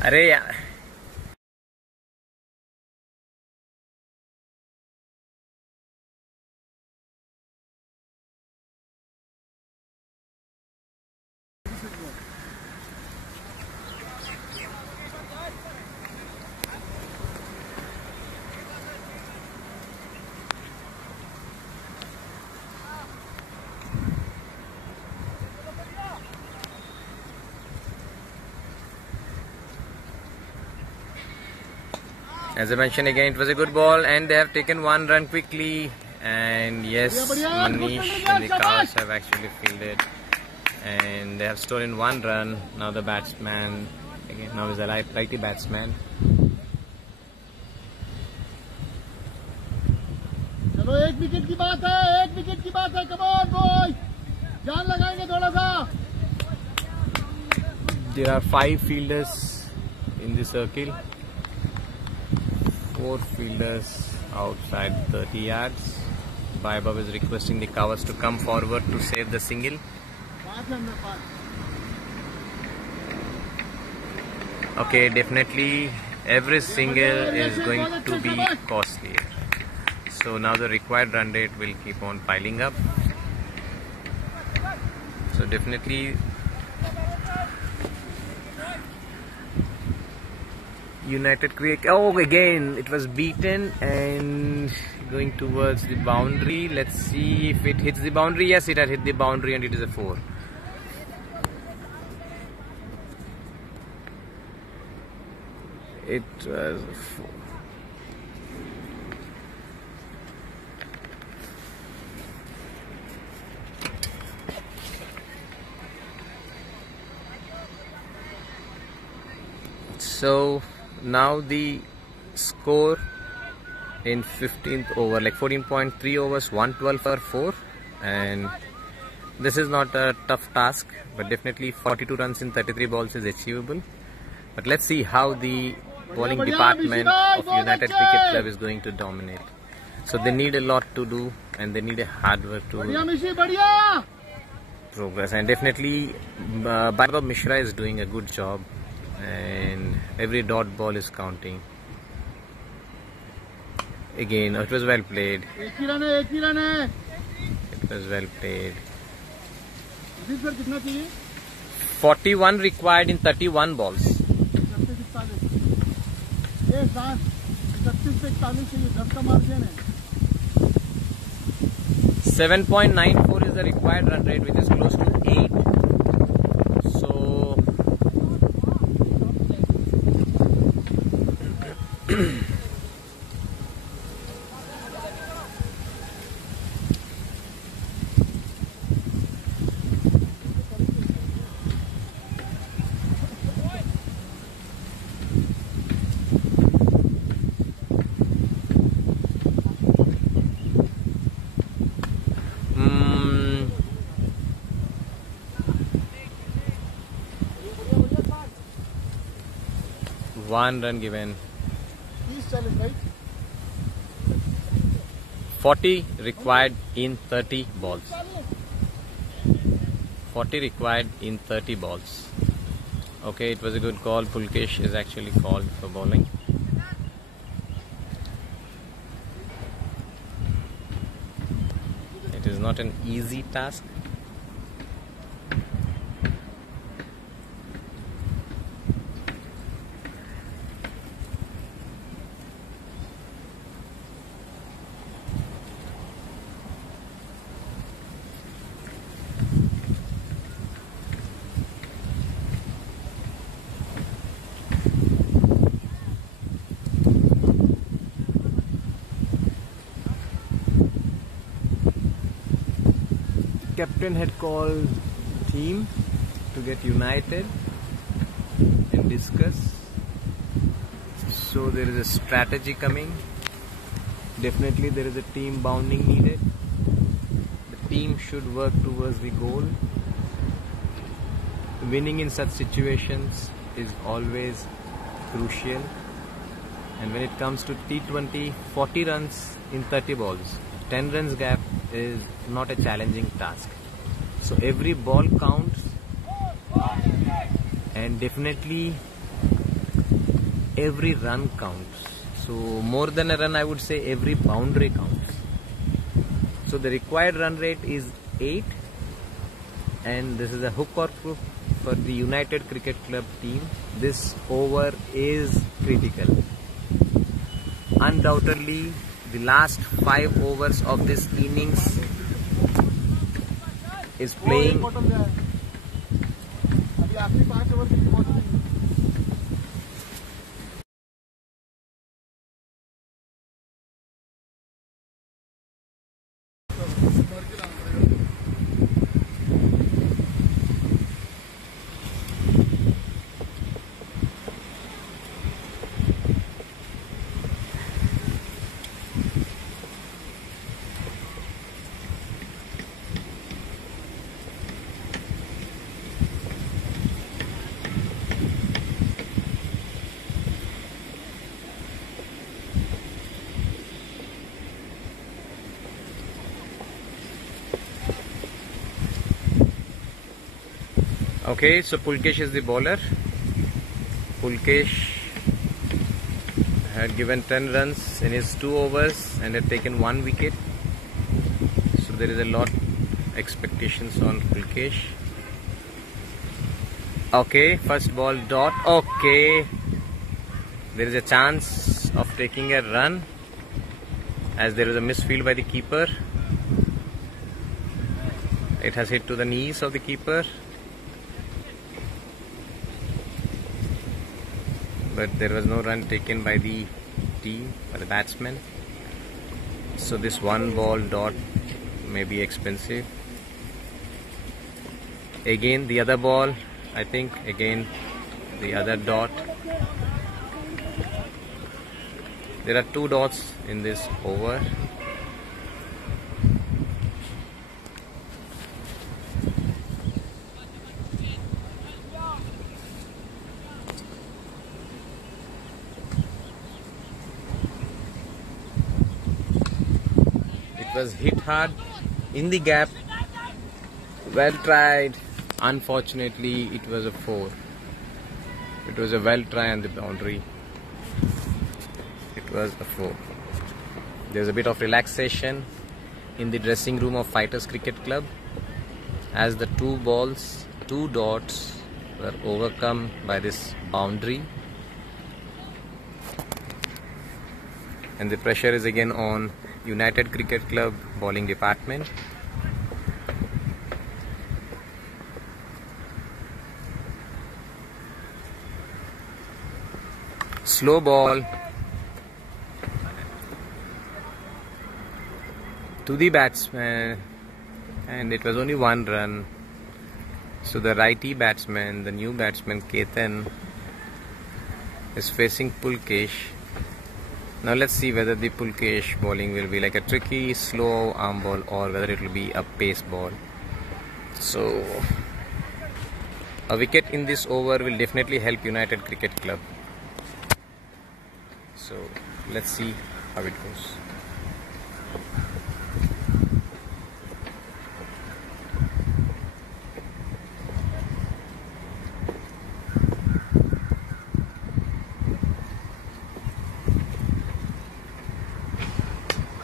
अरे यार As I mentioned again, it was a good ball and they have taken 1 run quickly, and yes, Manish and the Cows have actually fielded and they have stolen 1 run. Now the batsman, again now is a righty batsman. चलो 1 wicket की बात है, 1 wicket की बात है, come on boy, जान लगाएंगे थोड़ा सा. There are 5 fielders in the circle. 4 fielders outside 30 yards. Vaibhav is requesting the covers to come forward to save the single. Okay, definitely every single is going to be costly. So now the required run rate will keep on piling up. So definitely United create. Oh, again it was beaten and going towards the boundary. Let's see if it hits the boundary. Yes, it had hit the boundary and it is a 4. It was a 4. So now the score in 15th over, like 14.3 overs, 112 for 4, and this is not a tough task, but definitely 42 runs in 33 balls is achievable. But let's see how the bowling department of United Cricket Club is going to dominate. So they need a lot to do and they need a hard work to progress, and definitely Vaibhav Mishra is doing a good job and every dot ball is counting. Again, it was well played. It was well played. 41 required in 31 balls. 7.94 is the required run rate, which is close to 8. So one run given. 40 required in 30 balls. 40 required in 30 balls. Okay, it was a good call. Pulkesh is actually called for bowling. It is not an easy task. captain had called team to get united and discuss. So there is a strategy coming. Definitely there is a team bounding needed. The team should work towards the goal. Winning in such situations is always crucial. And when it comes to T20, 40 runs in 30 balls, 10 runs gap is not a challenging task. So every ball counts, and definitely every run counts. So more than a run, I would say every boundary counts. So the required run rate is 8, and this is a hook or crook for the United Cricket Club team. This over is critical. Undoubtedly, the last 5 overs of this innings is playing. Okay, so Pulkesh is the bowler. Pulkesh had given 10 runs in his 2 overs and had taken 1 wicket. So there is a lot expectations on Pulkesh. Okay, first ball dot. Okay, there is a chance of taking a run as there is a misfield by the keeper. It has hit to the knees of the keeper. But there was no run taken by the team, by the batsman. So this 1 ball dot may be expensive. Again the other ball, I think again the other dot. There are 2 dots in this over. Was hit hard in the gap. Well tried. Unfortunately, it was a 4. It was a well try on the boundary. It was a 4. There's a bit of relaxation in the dressing room of Fighters Cricket Club as the 2 dots were overcome by this boundary. And the pressure is again on United Cricket Club bowling department. Slow ball to the batsman, and it was only 1 run. So the righty batsman, the new batsman Ketan, is facing Pulkesh. Now let's see whether the Pulkesh bowling will be like a tricky, slow arm ball or whether it will be a pace ball. So a wicket in this over will definitely help United Cricket Club. So let's see how it goes.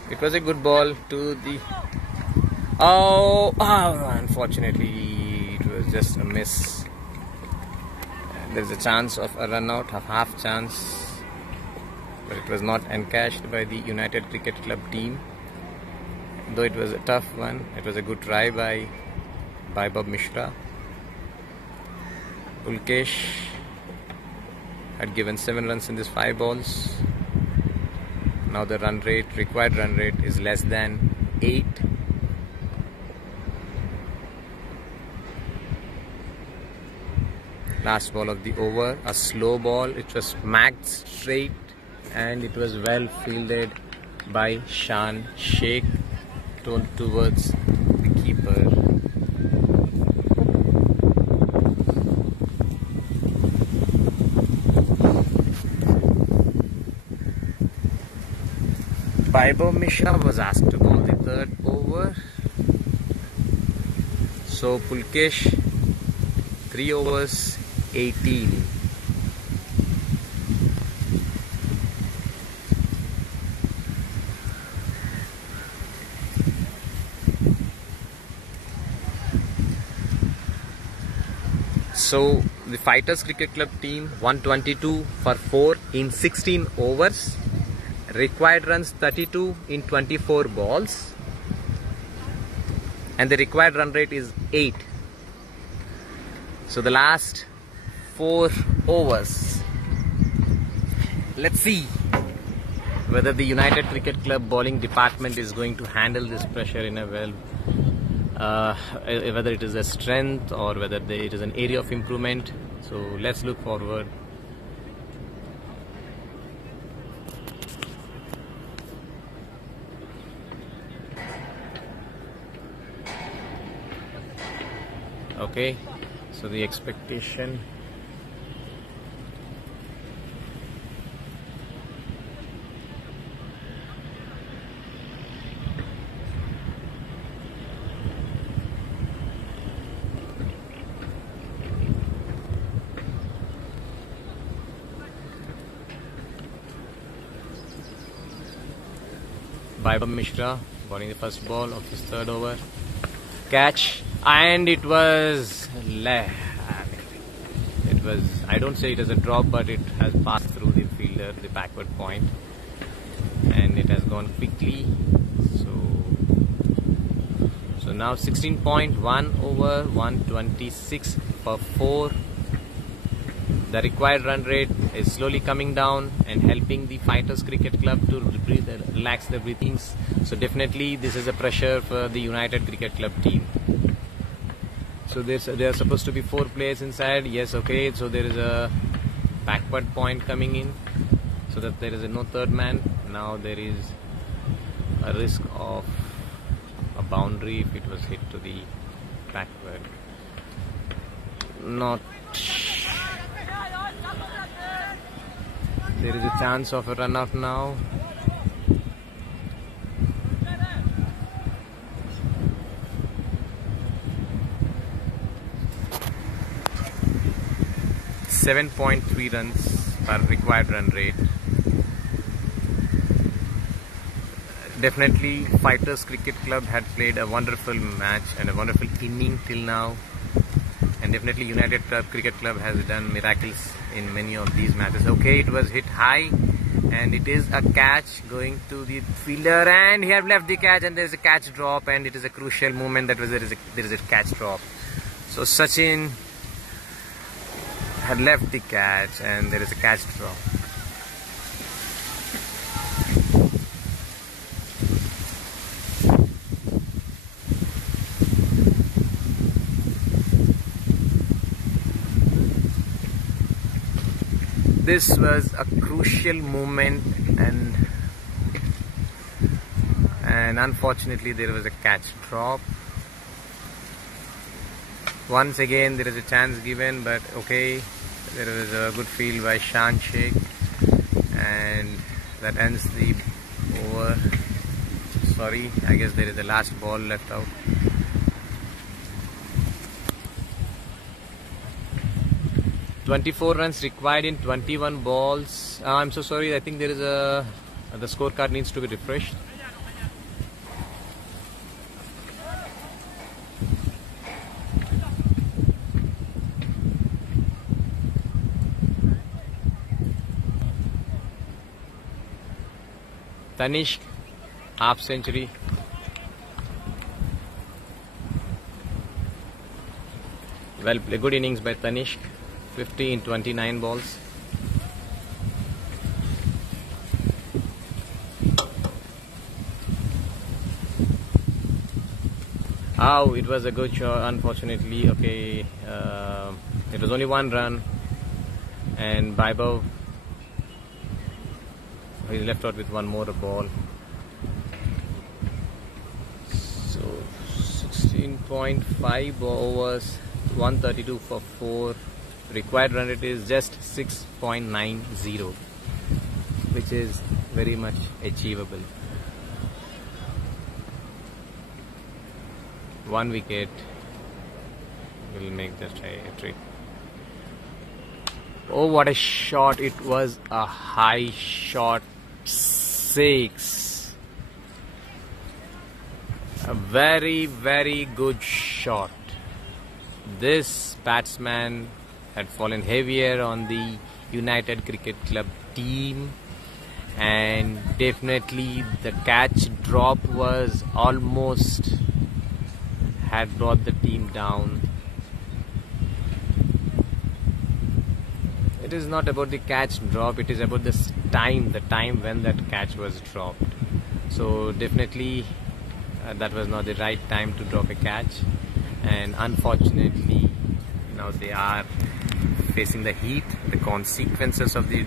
It was a good ball to the... Oh, unfortunately, it was just a miss. There's a chance of a run out, a half chance, but it was not encashed by the United Cricket Club team. Though it was a tough one, it was a good try by Bob Mishra. Pulkesh had given 7 runs in these 5 balls. Now the required run rate is less than 8. Last ball of the over, a slow ball. It was smacked straight and it was well fielded by Shan Sheikh towards the keeper. Vaibhav Mishra was asked to bowl the third over. So Pulkesh, 3 overs, 18. So the Fighters Cricket Club team 122 for 4 in 16 overs. Required runs 32 in 24 balls. And the required run rate is 8. So the last 4 overs. Let's see whether the United Cricket Club bowling department is going to handle this pressure in a whether it is a strength or whether it is an area of improvement. So let's look forward. Okay, so the expectation. Vaibhav Mishra bowling the first ball of his third over. Catch, and it was I don't say it is a drop, but it has passed through the fielder, the backward point, and it has gone quickly. So now 16.1 over, 126 for 4. The required run rate is slowly coming down and helping the Fighters Cricket Club to relax their breathings. So definitely this is a pressure for the United Cricket Club team. So there are supposed to be 4 players inside. Yes, okay. So there is a backward point coming in, so that there is no third man. Now there is a risk of a boundary if it was hit to the backward. Not. There is a chance of a run out now. .3 runs per required run rate. Definitely Fighters Cricket Club had played a wonderful match and a wonderful inning till now, and definitely United Cricket Club has done miracles in many of these matches. Okay, it was hit high and it is a catch going to the fielder, and he have left the catch, and there is a catch drop, and it is a crucial moment that there is a catch drop. So Sachin had left the catch and there is a catch drop. This was a crucial moment, and unfortunately there was a catch drop. Once again there is a chance given, but okay, there was a good field by Shan Sheikh, and that ends the over. Sorry, I guess there is a last ball left out. .24 runs required in 21 balls. I'm so sorry, I think there is the scorecard needs to be refreshed. Tanishq, half century. Well played, good innings by Tanishq. 50 in 29 balls. Oh, it was a good shot. Unfortunately, okay, It was only 1 run, and Baibov, he left out with 1 more ball. So 16.5 overs, 132 for 4. Required run rate is just 6.90, which is very much achievable. 1 wicket will make the trick. Oh, what a shot! It was a high shot. 6. A very, very good shot. This batsman had fallen heavier on the United Cricket Club team, and definitely the catch drop was almost had brought the team down. It is not about the catch drop, it is about the time when that catch was dropped. So definitely that was not the right time to drop a catch, and unfortunately now they are facing the heat. The consequences of the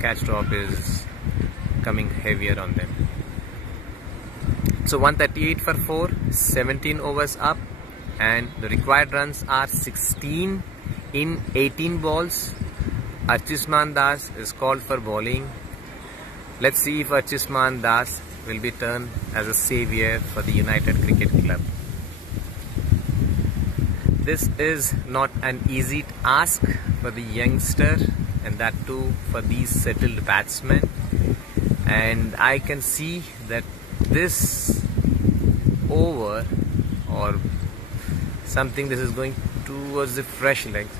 catch drop is coming heavier on them. So 138 for 4, 17 overs up, and the required runs are 16 in 18 balls. Archisman Das is called for bowling. Let's see if Archisman Das will be turned as a savior for the United Cricket Club. This is not an easy task for the youngster, and that too for these settled batsmen. And I can see that this over or something, this is going towards the fresh legs.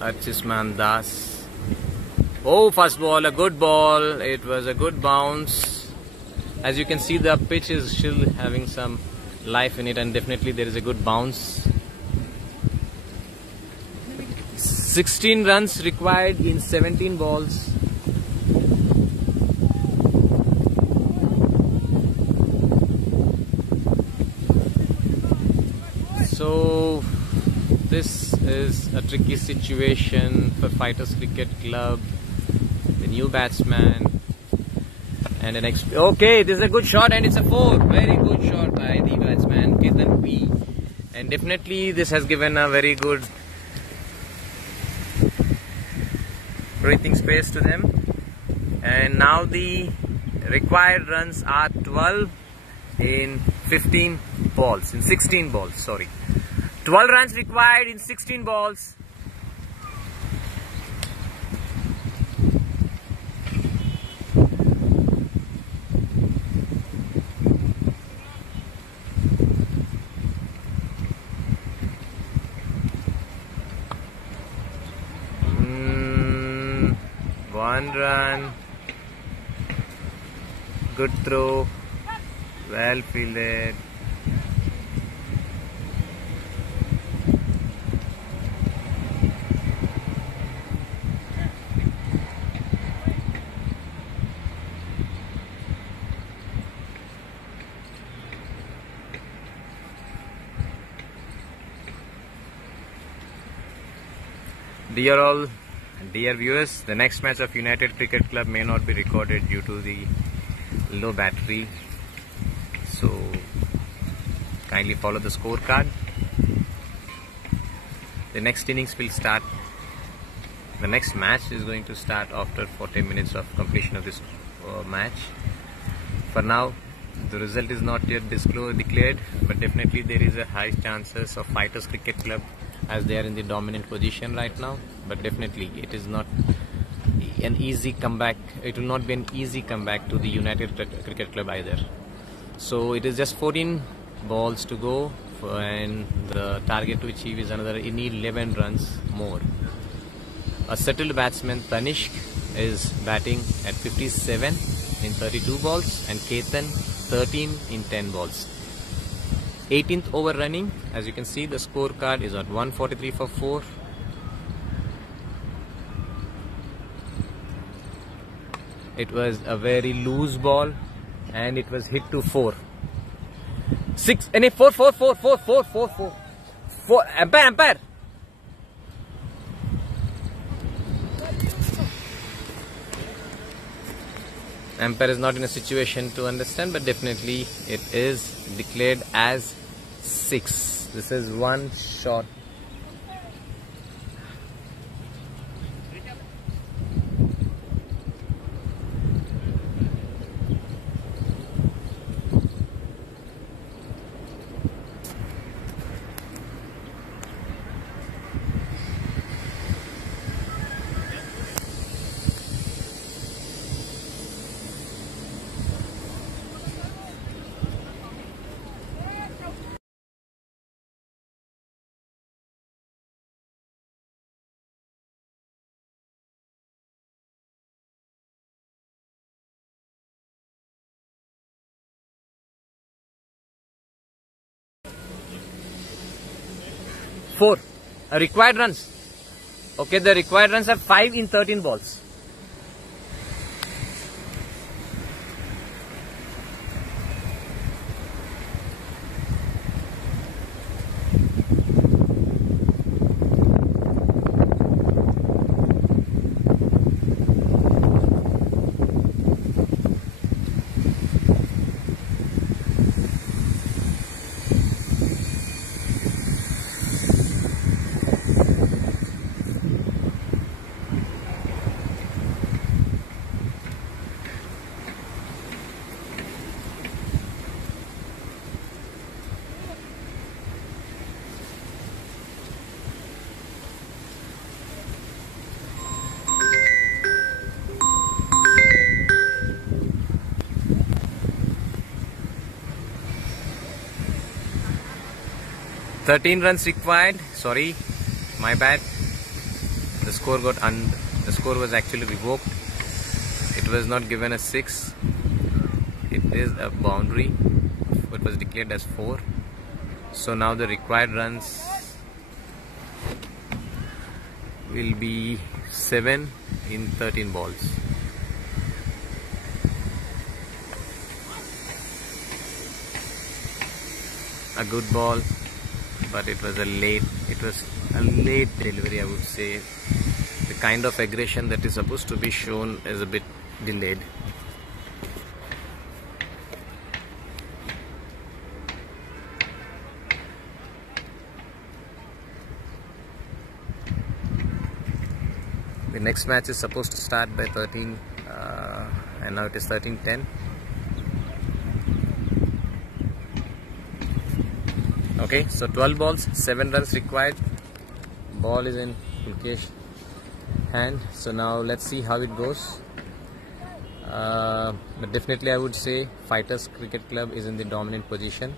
Archisman Das. Oh, first ball, a good ball. It was a good bounce. As you can see, the pitch is still having some life in it, and definitely there is a good bounce. 16 runs required in 17 balls. So this is a tricky situation for Fighters Cricket Club. The new batsman and an okay, this is a good shot, and it's a 4. Very good shot by the batsman Ketan P. And definitely this has given a very good breathing space to them. And now the required runs are 12 in 15 balls, in 16 balls, sorry. 12 runs required in 16 balls. One run. Good throw. Well fielded. Dear all, dear viewers, the next match of United Cricket Club may not be recorded due to the low battery. So kindly follow the scorecard. The next innings will start. The next match is going to start after 40 minutes of completion of this match. For now, the result is not yet declared, but definitely there is a high chances of Fighters Cricket Club, as they are in the dominant position right now. But definitely it is not an easy comeback. It will not be an easy comeback to the United Cricket Club either. So it is just 14 balls to go, and the target to achieve is another 11 runs more. A settled batsman Tanishq is batting at 57. in 32 balls and Ketan 13 in 10 balls. 18th over running. As you can see, the scorecard is at 143 for 4. It was a very loose ball and it was hit to 4. 6 and 4. Umpire. Umpire is not in a situation to understand, but definitely it is declared as 6. This is one shot. Four. Required runs. Okay, the required runs are 5 in 13 balls. Thirteen runs required. Sorry, my bad. The score the score was actually revoked. It was not given a 6. It is a boundary. It was declared as 4. So now the required runs will be 7 in 13 balls. A good ball, but it was a late delivery, I would say. The kind of aggression that is supposed to be shown is a bit delayed. The next match is supposed to start by 13 and now it is 13:10. Okay, so 12 balls, 7 runs required. Ball is in Pulkesh hand. So now let's see how it goes. But definitely I would say Fighters Cricket Club is in the dominant position.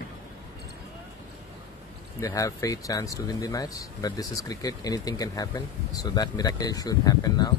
They have fair chance to win the match, but this is cricket, anything can happen. So that miracle should happen now.